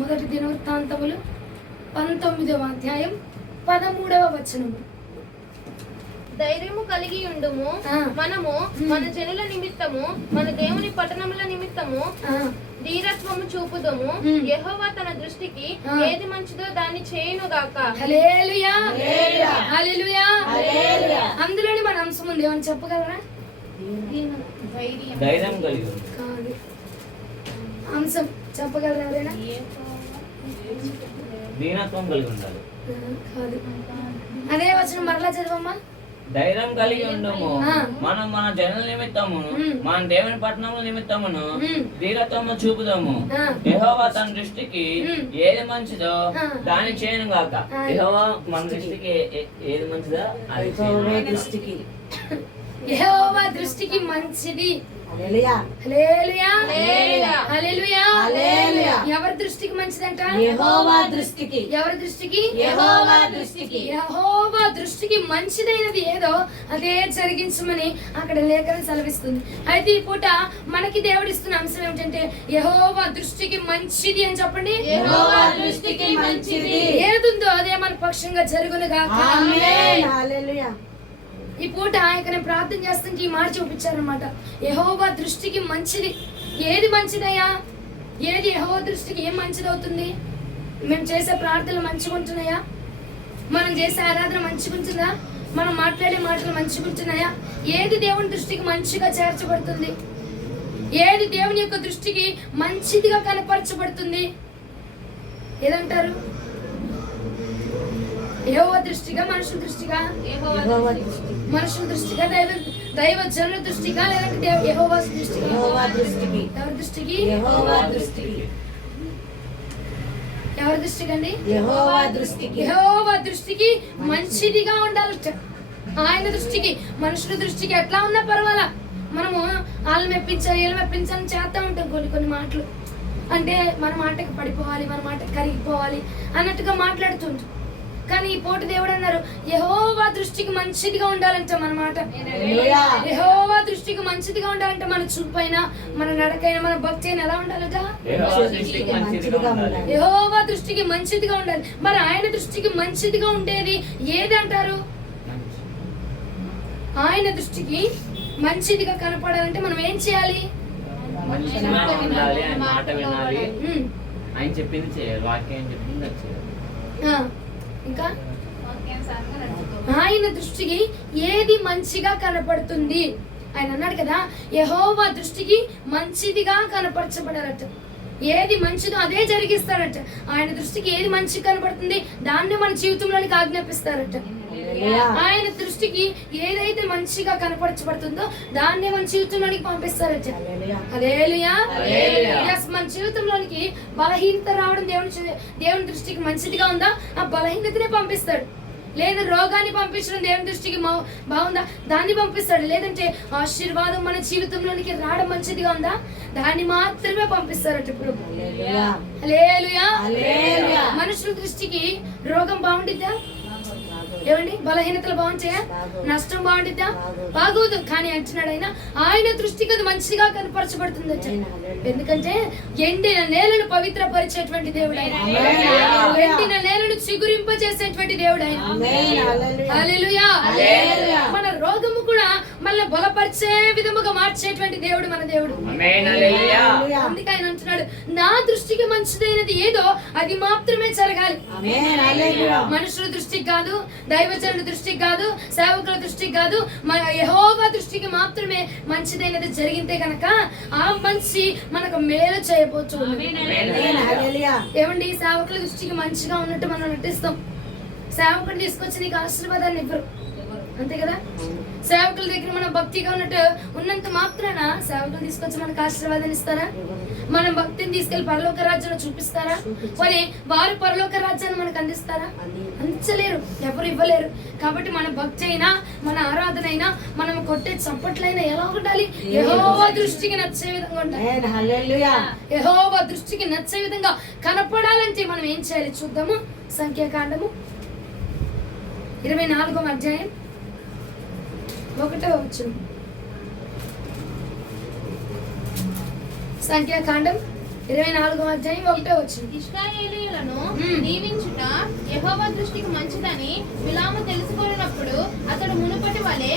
మొదటి దినవృత్తాంతములు 19వ అధ్యాయం 13వ వచనము. ధైర్యము కలిగి ఉండుము, మనము మన జనుల నిమిత్తము మన దేవుని పట్టణముల నిమిత్తము ధీరత్వము చూపుదము. యెహోవా తన దృష్టికి ఏది మంచిదో దాన్ని చేయును గాక. హల్లెలూయా హల్లెలూయా. అందులోని మన అంశం ఉంది, ఏమని చెప్పగలరా? ధైర్యం కలిగి కాదు, అంశం చెప్పగలరా ఎవరైనా? దీనత్వం కలిగి ఉండాలి. కాదు, అదే వచనం మరలా చదవమ్మా. ధైర్యం కలిగి ఉండము, మనం మన జనుల నిమిత్తమును మన దేవుని పట్టణముల నిమిత్తమును ధీరత్వము చూపుదాము. యెహోవా తన దృష్టికి ఏది మంచిదో దాన్ని చేయను గాక. యెహోవా మన దృష్టికి ఏది మంచిదో అది దృష్టికి యెహోవా దృష్టికి మంచిది. హల్లెలూయా హల్లెలూయా హల్లెలూయా హల్లెలూయా. ఎవరి దృష్టికి మంచిదంట? యెహోవా దృష్టికి. ఎవరి దృష్టికి? యెహోవా దృష్టికి. యెహోవా దృష్టికి మంచిదైనది ఏదో అదే జరిగించమని అక్కడ లేఖనం సెలవిస్తుంది. అయితే ఈ పూట మనకి దేవుడు ఇస్తున్న అంశం ఏమిటంటే యెహోవా దృష్టికి మంచిది అని చెప్పండి. యెహోవా దృష్టికి మంచిది. ఏదుందో అదే మన పక్షంగా జరుగునుగా. ఆమేన్. హల్లెలూయా. ఈ పూట ఆయన ప్రార్థన చేస్తుంటే ఈ మాట చూపించారనమాట. యెహోవా దృష్టికి మంచిది. ఏది మంచిదయ్యా? ఏది యెహోవా దృష్టికి ఏం మంచిది అవుతుంది? మేము చేసే ప్రార్థనలు మంచిగా ఉంటున్నాయా? మనం చేసే ఆరాధన మంచిగా ఉంటుందా? మనం మాట్లాడే మాటలు మంచిగా ఉంటున్నాయా? ఏది దేవుని దృష్టికి మంచిగా చేర్చబడుతుంది? ఏది దేవుని యొక్క దృష్టికి మంచిదిగా కనపరచబడుతుంది? ఏదంటారు? యెహోవా దృష్టిగా, మనుషుల దృష్టిగా? యెహోవా దృష్టికి. మనుషుల దృష్టిగా, దైవ జనుల దృష్టిగా, లేదంటే యెహోవా దృష్టిగా? యెహోవా దృష్టికి. ఎవరి దృష్టికి? యెహోవా దృష్టికి. ఎవరి దృష్టికి అండి? యెహోవా దృష్టికి. యెహోవా దృష్టికి మంచిదిగా ఉండాలట. ఆయన దృష్టికి, మనుషుల దృష్టికి ఎట్లా ఉన్నా పర్వాలా, మనము వాళ్ళని మెప్పించాలి వీళ్ళు మెప్పించాలని చేస్తూ ఉంటాం కొన్ని మాటలు. అంటే మన మాటకి పడిపోవాలి, మన మాటకి కరిగిపోవాలి అన్నట్టుగా మాట్లాడుతుంటాం. కానీ ఈ పూట దేవుడు అన్నారు యెహోవా దృష్టికి మంచిదిగా ఉండాలంట మన మాట. యెహోవా దృష్టికి మంచిదిగా ఉండాలంటే మన చూపైనా, మన నడకైనా, మన భక్తి అయినా ఎలా ఉండాలట? యెహోవా దృష్టికి మంచిదిగా ఉండాలి. మరి ఆయన దృష్టికి మంచిదిగా ఉండేది ఏది అంటారు? ఆయన దృష్టికి మంచిదిగా కనపడాలంటే మనం ఏం చేయాలి? మాట వినాలి, ఆయన చెప్పింది చేయాలి, వాక్యం చెప్పింది అది చేయాలి. ఇంకా ఆయన దృష్టికి ఏది మంచిగా కనపడుతుంది? ఆయన అన్నాడు కదా యెహోవా దృష్టికి మంచిదిగా కనపరచబడారట. ఏది మంచిదో అదే జరిగిస్తారట. ఆయన దృష్టికి ఏది మంచిగా కనపడుతుంది దాన్ని మన జీవితంలోనికి ఆజ్ఞాపిస్తారట. ఆయన దృష్టికి ఏదైతే మంచిగా కనపరచబడుతుందో దాన్ని మన జీవితంలోనికి పంపిస్తారట. హల్లెలూయా. మన జీవితంలోనికి బలహీనత రావడం దేవుని దృష్టికి మంచిదిగా ఉందా? ఆ బలహీనతనే పంపిస్తాడు. లేదా రోగాన్ని పంపించడం దేవుని దృష్టికి బాగుందా? దాన్ని పంపిస్తాడు. లేదంటే ఆశీర్వాదం మన జీవితంలోనికి రావడం మంచిదిగా ఉందా? దాన్ని మాత్రమే పంపిస్తారట. ఇప్పుడు హల్లెలూయా. మనుషుల దృష్టికి రోగం బాగుండిద్దా? ఏమండి, బలహీనతలు బాగుంటాయా? నష్టం బాగుండిద్దా? బాగోదు. కానీ అంటున్నాడు ఆయన దృష్టికి అది మంచిగా కనపరచబడుతుంది. ఎందుకంటే ఎండిన నేలను పవిత్రపరిచేటువంటి దేవుడు ఆయన. ఎండిన నేలను చిగురింపజేసేటువంటి దేవుడు ఆయన. హల్లెలూయా. మన రోగము కూడా మళ్ళీ బలపరిచే విధముగా మార్చేటువంటి దేవుడు మన దేవుడు. అందుకే ఆయన అంటున్నాడు నా దృష్టికి మంచిదైనది ఏదో అది మాత్రమే జరగాలి. మనుషుల దృష్టికి కాదు, దైవజనుల దృష్టికి కాదు, సేవకుల దృష్టికి కాదు, యెహోవా దృష్టికి మాత్రమే మంచిదైనది జరిగితే కనుక ఆ మంచి మనకు మేలు చేయబోతుంది. ఏమండి, సేవకుల దృష్టికి మంచిగా ఉన్నట్టు మనం నటిస్తాం. సేవకుడు తీసుకొచ్చి నీకు ఆశీర్వాదాన్ని ఇవ్వరు, అంతే కదా? సేవకుల దగ్గర మనం భక్తిగా ఉన్నంత మాత్రాన సేవకులు తీసుకొచ్చి మనకు ఆశీర్వాదాన్ని ఇస్తారా? మన భక్తిని తీసుకెళ్లి పరలోక రాజ్యంలో చూపిస్తారా? మరి వారు పరలోక రాజ్యాన్ని మనకు అందిస్తారా? అందించలేరు, ఎవరు ఇవ్వలేరు. కాబట్టి మన భక్తి అయినా, మన ఆరాధన అయినా, మనం కొట్టే చప్పట్లైనా ఎలా ఉండాలి? యెహోవా దృష్టికి నచ్చే విధంగా ఉండాలి. యెహోవా దృష్టికి నచ్చే విధంగా కనపడాలంటే మనం ఏం చేయాలి చూద్దాము. సంఖ్యాకాండము 24వ అధ్యాయం 1వ వచనం. సంఖ్యాకాండం 24వ అధ్యాయం 1వ వచనం. ఇశ్రాయేలీయులను మ్మ్. దీవించుట యెహోవా దృష్టికి మంచిదని బిలాము తెలుసుకొనినప్పుడు అతడు మునుపటి వలె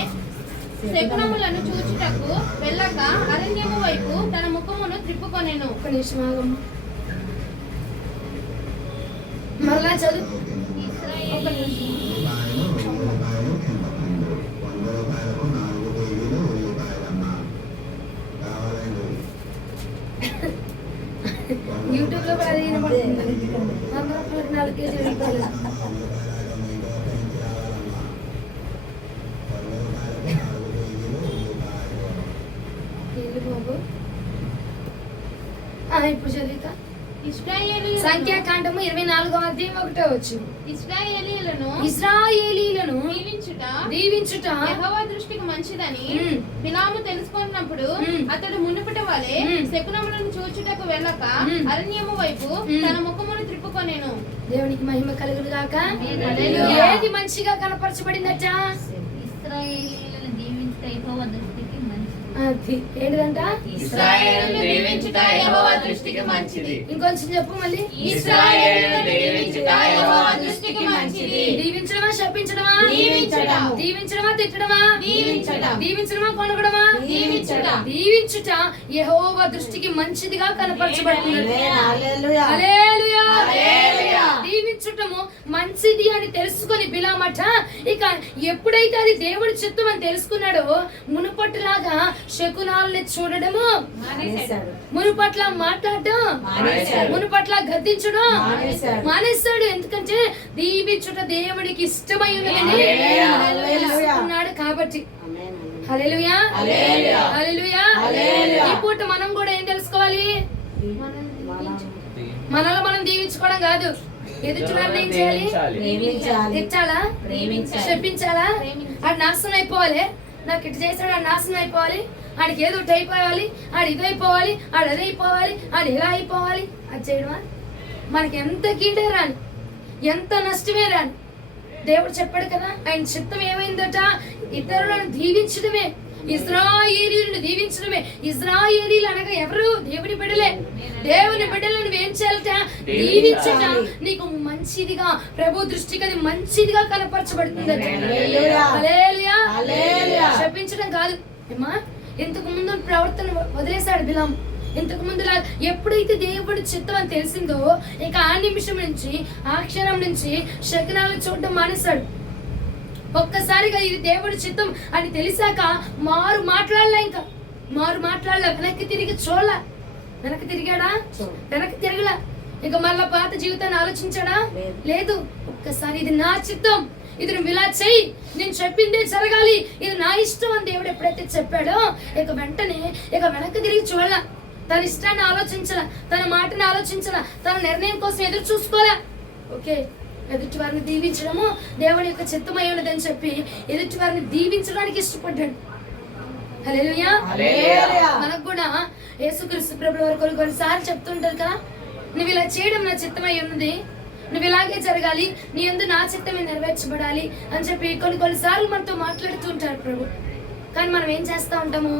శకునములను చూచుటకు వెళ్ళక అరణ్యము వైపు తన ముఖమును త్రిప్పుకొనెను. ఒక్క నిమిషం ఆగమ్మ. మరలా చదువు. ఒక్క నిమిషం. యూట్యూబ్ లో కూడా అది వినపడుతుంది. 100 రూపాయలకు 4 కేజీలు రూపాయలు. ఏంటి బాబు? ఇప్పుడు చదివిక ఇశ్రాయేలీయులను సంఖ్యాకాండము 24వ అధ్యాయం 1వ వచనం. ఇశ్రాయేలీయులను ఇశ్రాయేలీయులను దీవించుట యెహోవా దృష్టికి మంచిదని మ్మ్. బిలాము తెలుసుకున్నప్పుడు మ్మ్. అతడు మునుపటి వలె మ్మ్. శకునములను చూచుటకు వెళ్ళక మ్మ్. అరణ్యము వైపు మ్మ్. తన ముఖమును త్రిప్పుకొనెను. దేవునికి మహిమ కలుగును గాక. హల్లెలూయా. ఏది మంచిగా కనపరచబడిందట? ఇశ్రాయేలీయులను దీవించుట యెహోవా దృష్టికి మంచిది. అది ఏంటిదంట? ఇశ్రాయేలును దీవించుట యెహోవా దృష్టికి మంచిది. ఇంకొంచెం చెప్పు మళ్ళీ. ఇశ్రాయేలును దీవించుట యెహోవా దృష్టికి మంచిది. దీవించడమా శపించడమా? దీవించడం. దీవించడమా తిట్టడమా? దీవించడం. దీవించడమా కొనగడమా? దీవించడం. దీవించుట యెహోవా దృష్టికి మంచిదిగా కనపరచబడుతుంది. హల్లెలూయా. హల్లెలూయా. హల్లెలూయా. దీవించుటము మంచిది అని తెలుసుకొని బిలామట ఇక ఎప్పుడైతే అది దేవుడి చిత్తం అని తెలుసుకున్నాడో మునుపట్లాగా శకునాలని చూడడము మానేశాడు. మునుపట్ల మాట్లాడడం మానేశాడు. మునుపట్ల గద్దించడం మానేశాడు. మానేశాడు. ఎందుకంటే దీవించుట దేవుడికి ఇష్టమై ఉన్నదని హల్లెలూయా. తెలుసుకున్నాడు కాబట్టి. ఆమేన్. హల్లెలూయా. హల్లెలూయా. హల్లెలూయా. హల్లెలూయా. ఈ పూట మనం కూడా ఏం తెలుసుకోవాలి? మనల్ని మనం దీవించుకోవడం కాదు, ఎదుటి వారిని ఏం చేయాలి? ప్రేమించాలి. తిట్టాలా? ప్రేమించాలి. చెప్పించాలా? ఆడు నాశనం అయిపోవాలి. నాకు ఇటు చేశాడు, ఆడు నాశనం అయిపోవాలి, ఆడికి ఏదో ఒకటి అయిపోవాలి, ఆడు ఇది అయిపోవాలి, ఆడు అది అయిపోవాలి, ఆడు ఇలా అయిపోవాలి. అది చేయడమా? మనకి ఎంత కీడే రాని, ఎంత నష్టమే రాని, దేవుడు చెప్పాడు కదా, ఆయన చిత్తం ఏమైందట? ఇతరులను దీవించడమే, ఇశ్రాయేలీయులను దీవించడమే. ఇశ్రాయేలీలు అనగా ఎవరు? దేవుని బిడ్డలే. దేవుని బిడ్డలను నువ్వేం చేయాలట? దీవించట నీకు మంచిదిగా, ప్రభు దృష్టికి అది మంచిదిగా కనపరచబడుతుందట. హల్లెలూయా. హల్లెలూయా. హల్లెలూయా. శపించడం కాదు ఏమా. ఇంతకు ముందు ప్రవర్తన వదిలేశాడు బిలాం. ఇంతకు ముందు ఎప్పుడైతే దేవుడి చిత్తం అని తెలిసిందో ఇక ఆ నిమిషం నుంచి, ఆ క్షణం నుంచి శకునాలను చూడడం మానేశాడు. ఒక్కసారిగా ఇది దేవుడి చిత్తం అని తెలిసాక మాట్లాడలే, ఇంకా మాట్లాడలే, వెనక్కి తిరిగి చూడలే. వెనక్కి తిరిగాడా? వెనక్కి తిరగలా. ఇంకా మళ్ళా పాత జీవితాన్ని ఆలోచించాడా? లేదు. ఒక్కసారి ఇది నా చిత్తం, ఇది నువ్వు ఇలా చెయ్యి, నేను చెప్పిందే జరగాలి, ఇది నా ఇష్టం అని దేవుడు ఎప్పుడైతే చెప్పాడో ఇక వెంటనే ఇక వెనక్కి తిరిగి చూడాల. తన ఇష్టాన్ని ఆలోచించాల, తన మాటని ఆలోచించాల, తన నిర్ణయం కోసం ఎదురు చూసుకోవాలా. ఓకే, ఎదుటి వారిని దీవించడము దేవుని యొక్క చిత్తమై ఉన్నదని చెప్పి ఎదుటి వారిని దీవించడానికి ఇష్టపడ్డాడు. హల్లెలూయా. హల్లెలూయా. మనకు కూడా యేసుక్రీస్తు ప్రభువు వారు కొన్నిసార్లు చెప్తుంటారు కదా, నువ్వు ఇలా చేయడం నా చిత్తమై ఉన్నది, నువ్వు ఇలాగే జరగాలి, నీ యందు నా చిత్తమే నెరవేర్చబడాలి అని చెప్పి కొన్నిసార్లు మనతో మాట్లాడుతూ ఉంటారు ప్రభు. కానీ మనం ఏం చేస్తూ ఉంటాము?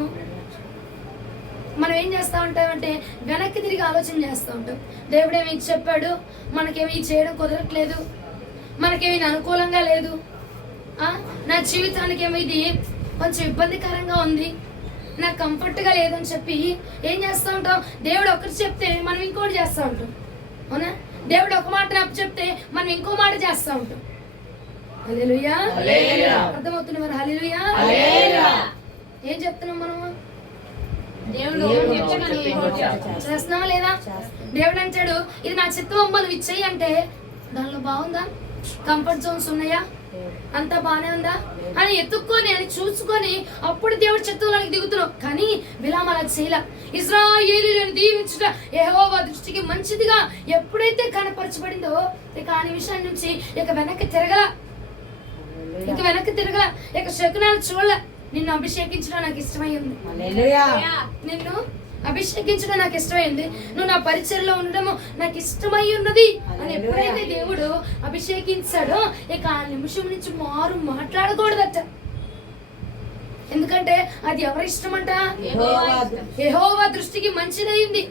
మనం ఏం చేస్తూ ఉంటామంటే వెనక్కి తిరిగి ఆలోచన చేస్తూ ఉంటాం. దేవుడేమి ఇది చెప్పాడు, మనకేమి ఇది చేయడం కుదరట్లేదు, మనకేమి ఇది అనుకూలంగా లేదు, నా జీవితానికి ఏమో ఇది కొంచెం ఇబ్బందికరంగా ఉంది, నాకు కంఫర్ట్గా లేదని చెప్పి ఏం చేస్తూ ఉంటాం? దేవుడు ఒకటి చెప్తే మనం ఇంకోటి చేస్తూ ఉంటాం. అవునా? దేవుడు ఒక మాట అప్పు చెప్తే మనం ఇంకో మాట చేస్తూ ఉంటాం. హల్లెలూయా. హల్లెలూయా. అర్థమవుతుంది మరి? హల్లెలూయా. హల్లెలూయా. ఏం చెప్తున్నాం మనము? దేవుడు చేస్తున్నావా లేదా? దేవుడు అంటాడు ఇది నా చిత్తం అమ్మ, నువ్వు ఇచ్చేయి అంటే దానిలో బాగుందా? కంఫర్ట్ జోన్స్ ఉన్నాయా? అంతా బానే ఉందా అని ఎత్తుక్కొని అని చూసుకొని అప్పుడు దేవుడి చిత్తంలోకి దిగుతున్నావు. కానీ బిలాము అలా చేయలా. ఇశ్రాయేలీయులను దీవించుట యెహోవా దృష్టికి మంచిదిగా ఎప్పుడైతే కనపరచబడిందో ఇక ఆ నిమిషం నుంచి ఇక వెనక్కి తిరగల, ఇక శకునాలు చూడలే. నిన్ను అభిషేకించడం నాకు ఇష్టమైంది, నిన్ను అభిషేకించడం నాకు ఇష్టమైంది, నువ్వు నా పరిచయంలో ఉండడము నాకు ఇష్టమై ఉన్నది అని ఎప్పుడైతే దేవుడు అభిషేకించాడో ఇక ఆ నిమిషం నుంచి మాట్లాడకూడదట. ఎందుకంటే అది ఎవరి ఇష్టం అంట? యెహోవా దృష్టికి మంచిదైంది.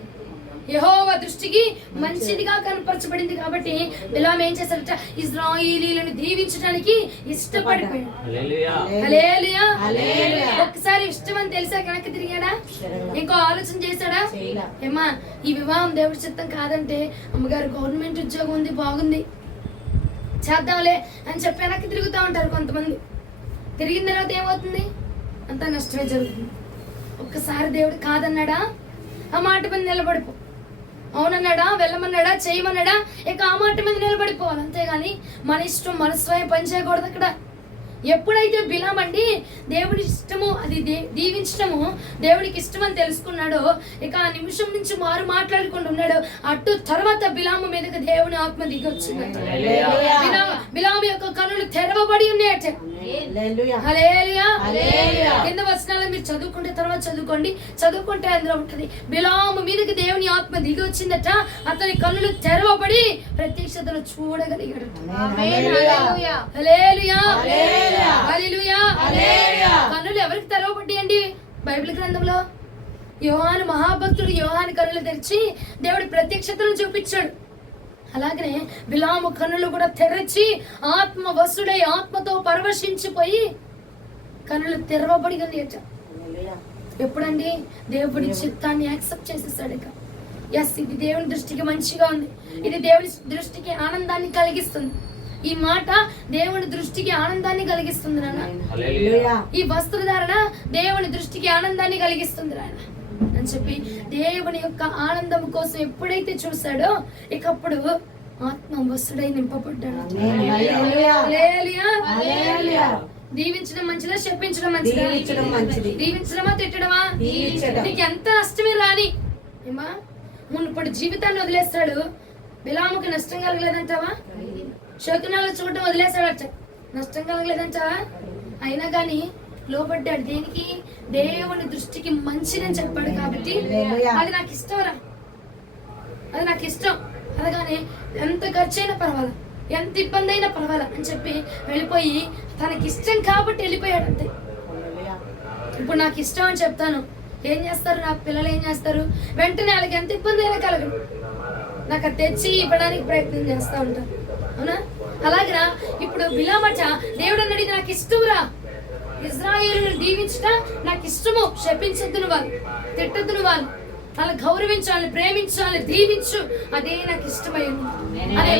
యెహోవా దృష్టికి మంచిదిగా కనపరచబడింది కాబట్టి బిలాము ఏం చేశాడట, ఇశ్రాయేలీయులను దీవించడానికి ఇష్టపడిపోయాడు. హల్లెలూయా. హల్లెలూయా. హల్లెలూయా. ఒక్కసారి ఇష్టం అని తెలిసా వెనక్కి తిరిగాడా? ఇంకో ఆలోచన చేశాడా? చేయలా. ఏమా ఈ వివాహం దేవుడి చిత్తం కాదంటే, అమ్మగారు గవర్నమెంట్ ఉద్యోగం ఉంది, బాగుంది, చేద్దాంలే అని చెప్పి వెనక్కి తిరుగుతూ ఉంటారు కొంతమంది. తిరిగిన తర్వాత ఏమవుతుంది? అంతా నష్టమే జరుగుతుంది. ఒక్కసారి దేవుడు కాదన్నాడా, ఆ మాట మీద నిలబడిపో. అవునన్నాడా, వెళ్ళమన్నాడా, చేయమన్నాడా, ఇక ఆ మాట మీద నిలబడిపోవాలి. అంతేగాని మన ఇష్టం మన స్వయం పని చేయకూడదు అక్కడ. ఎప్పుడైతే బిలాము అండి దేవుడి ఇష్టము, అది దీవించడము దేవుడికి ఇష్టం అని తెలుసుకున్నాడో, ఇక ఆ నిమిషం నుంచి మారు మాట్లాడుకుంటూ ఉన్నాడు. అటు తర్వాత బిలాము మీదకి దేవుని ఆత్మ దిగి వచ్చిందంట. బిలాము యొక్క కనులు తెరవబడి ఉన్నాయట. హల్లెలూయా. హల్లెలూయా. హల్లెలూయా. కింద వచనాలు మీరు చదువుకుంటే తర్వాత చదువుకుంటే అందులో ఉంటది. బిలాము మీదకి దేవుని ఆత్మ దిగి వచ్చిందట. అతని కన్నులు తెరవబడి ప్రత్యక్షతను చూడగలిగాడు. ఆమేన్. హల్లెలూయా. హల్లెలూయా. హల్లెలూయా. హల్లెలూయా. హల్లెలూయా. కన్నులు ఎవరికి తెరవబడ్డాయండి బైబిల్ గ్రంథంలో? యోహాను మహాభక్తుడు యోహాను కన్నులు తెరిచి దేవుడి ప్రత్యక్షతను చూపించాడు. అలాగనే బిలాము కన్నులు కూడా తెరచి ఆత్మ వసుడై ఆత్మతో పరవశించిపోయి కన్నులు తెరవబడి ఉన్నాయట. హల్లెలూయా. ఎప్పుడండి దేవుడి చిత్తాన్ని యాక్సెప్ట్ చేసేసాడు. ఇక ఎస్, ఇది దేవుని దృష్టికి మంచిగా ఉంది, ఇది దేవుడి దృష్టికి ఆనందాన్ని కలిగిస్తుంది. ఈ మాట దేవుని దృష్టికి ఆనందాన్ని కలిగిస్తుంది నాన్న. హల్లెలూయా. ఈ వస్త్రధారణ దేవుని దృష్టికి ఆనందాన్ని కలిగిస్తుంది నాన్న అని చెప్పి దేవుని యొక్క ఆనందం కోసం ఎప్పుడైతే చూశాడో ఇకప్పుడు ఆత్మ వసుడై నింపబడ్డాడు. హల్లెలూయా. హల్లెలూయా. హల్లెలూయా. దీవించడం మంచిదా, శపించడం మంచిదా? దీవించడం మంచిది. దీవించడమా, తిట్టడమా? దీవించడం. నీకు ఎంత నష్టమే రాని ఏమా మునుపటి జీవితాన్ని వదిలేస్తాడు. బిలాముకి నష్టం కలగలేదంటావా? శకునాలు చూడటం వదిలేస్తాడట, నష్టం కలగలేదంటావా? అయినా కానీ లోపడ్డాడు. దేనికి? దేవుని దృష్టికి మంచిదని చెప్పాడు కాబట్టి అది నాకు ఇష్టం రా, అది నాకు ఇష్టం అనగానే ఎంత ఖర్చు అయినా పర్వాలా, ఎంత ఇబ్బంది అయినా పర్వాలా అని చెప్పి వెళ్ళిపోయి తనకి ఇష్టం కాబట్టి వెళ్ళిపోయాడు అంతే. హల్లెలూయా. ఇప్పుడు నాకు ఇష్టం అని చెప్తాను, ఏం చేస్తారు నా పిల్లలు, ఏం చేస్తారు? వెంటనే వాళ్ళకి ఎంత ఇబ్బంది అయినా కలగదు, నాకు అది తెచ్చి ఇవ్వడానికి ప్రయత్నం చేస్తూ ఉంటారు. అవునా? అలాగనా ఇప్పుడు బిలామట దేవుడు అన్నాడు, నాకు ఇష్టంరా, ఇశ్రాయేలును దీవించుట నాకు ఇష్టము, శపించొద్దును వాళ్ళు, తిట్టొద్దును వాళ్ళు, వాళ్ళని గౌరవించాలి, ప్రేమించాలి, దీవించు, అదే నాకు ఇష్టమైంది అని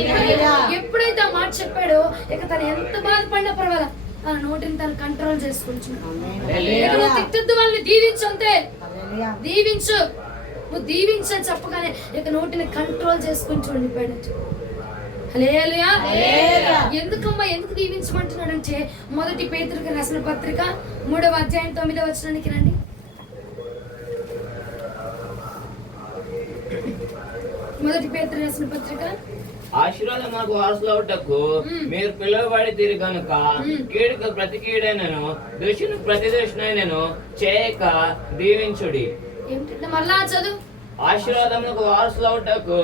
ఎప్పుడైతే ఆ మాట చెప్పాడో ఇక తను ఎంత బాధపడినా పర్వాలా తన నోటిని తను కంట్రోల్ చేసుకుంటున్నాడు. ఇక నువ్వు తిట్టొద్దు, వాళ్ళని దీవించు, అంతే, హల్లెలూయా. దీవించు, నువ్వు దీవించని చెప్పగానే ఇక నోటిని కంట్రోల్ చేసుకుంటూ ఉండిపోయాడు. హల్లెలూయా. ఎందుకమ్మా, ఎందుకు దీవించమంటున్నాడంటే మొదటి పేతురుకి రాసిన పత్రిక 3వ అధ్యాయం 9వ వచనానికి రండి. మొదటి పేతురు రాసిన పత్రిక. ఆశీర్వాదం మనకు వారసులవుటకు మీరు పిలువబడితిరి కనుక కీడుకు ప్రతి కీడైనను దృష్టిని ప్రతి దృష్టినైనను చేయక దీవించుడి. ఏమిటంటే మళ్ళా చదువు. ఆశీర్వాదములకు వారసులవుటకు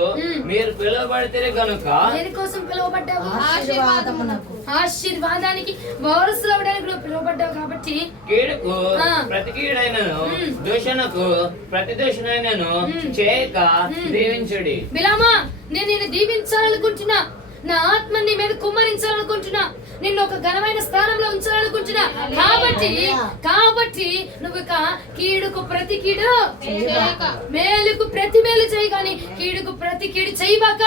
మీరు పిలువబడితిరి కనుక. దేనికోసం పిలువబడ్డావు? ఆశీర్వాదమునకు. ఆశీర్వాదానికి వారసులు అవడానికి నువ్వు పిలువబడ్డావు కాబట్టి కీడుకు ప్రతి కీడైనను దూషణకు ప్రతి దూషణైనను చేయక దీవించుడి. బిలామా, నేను నిన్ను దీవించాలనుకుంటున్నా, నా ఆత్మ నీ మీద కుమ్మరించాలనుకుంటున్నా, నిన్ను ఒక ఘనమైన స్థానంలో ఉంచాలనుకుంటున్నా. కాబట్టి నువ్వు ఇక కీడుకు ప్రతి కీడు చేయక, మేలుకు ప్రతి మేలు చేయి, కానీ కీడుకు ప్రతి కీడు చేయబాక.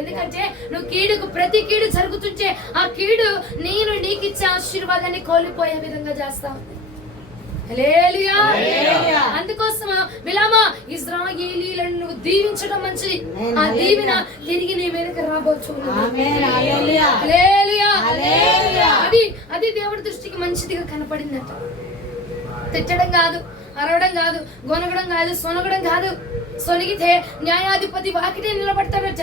ఎందుకంటే నువ్వు కీడుకు ప్రతి కీడు జరుగుతుంటే ఆ కీడు నేను నీకు ఇచ్చే ఆశీర్వాదాన్ని కోల్పోయే విధంగా చేస్తావు. హల్లెలూయా. అందుకోసం బిలామా, ఇశ్రాయేలీయులను నువ్వు దీవించడం మంచిది, ఆ దీవెన తిరిగి నీ మీదకి రాబోతుంది. అది దేవుడి దృష్టికి మంచిదిగా కనపడిందట. తిట్టడం కాదు, అరవడం కాదు, గొనగడం కాదు, సొనగడం కాదు. సొనిగితే న్యాయాధిపతి వాకిటే నిలబడతాడట.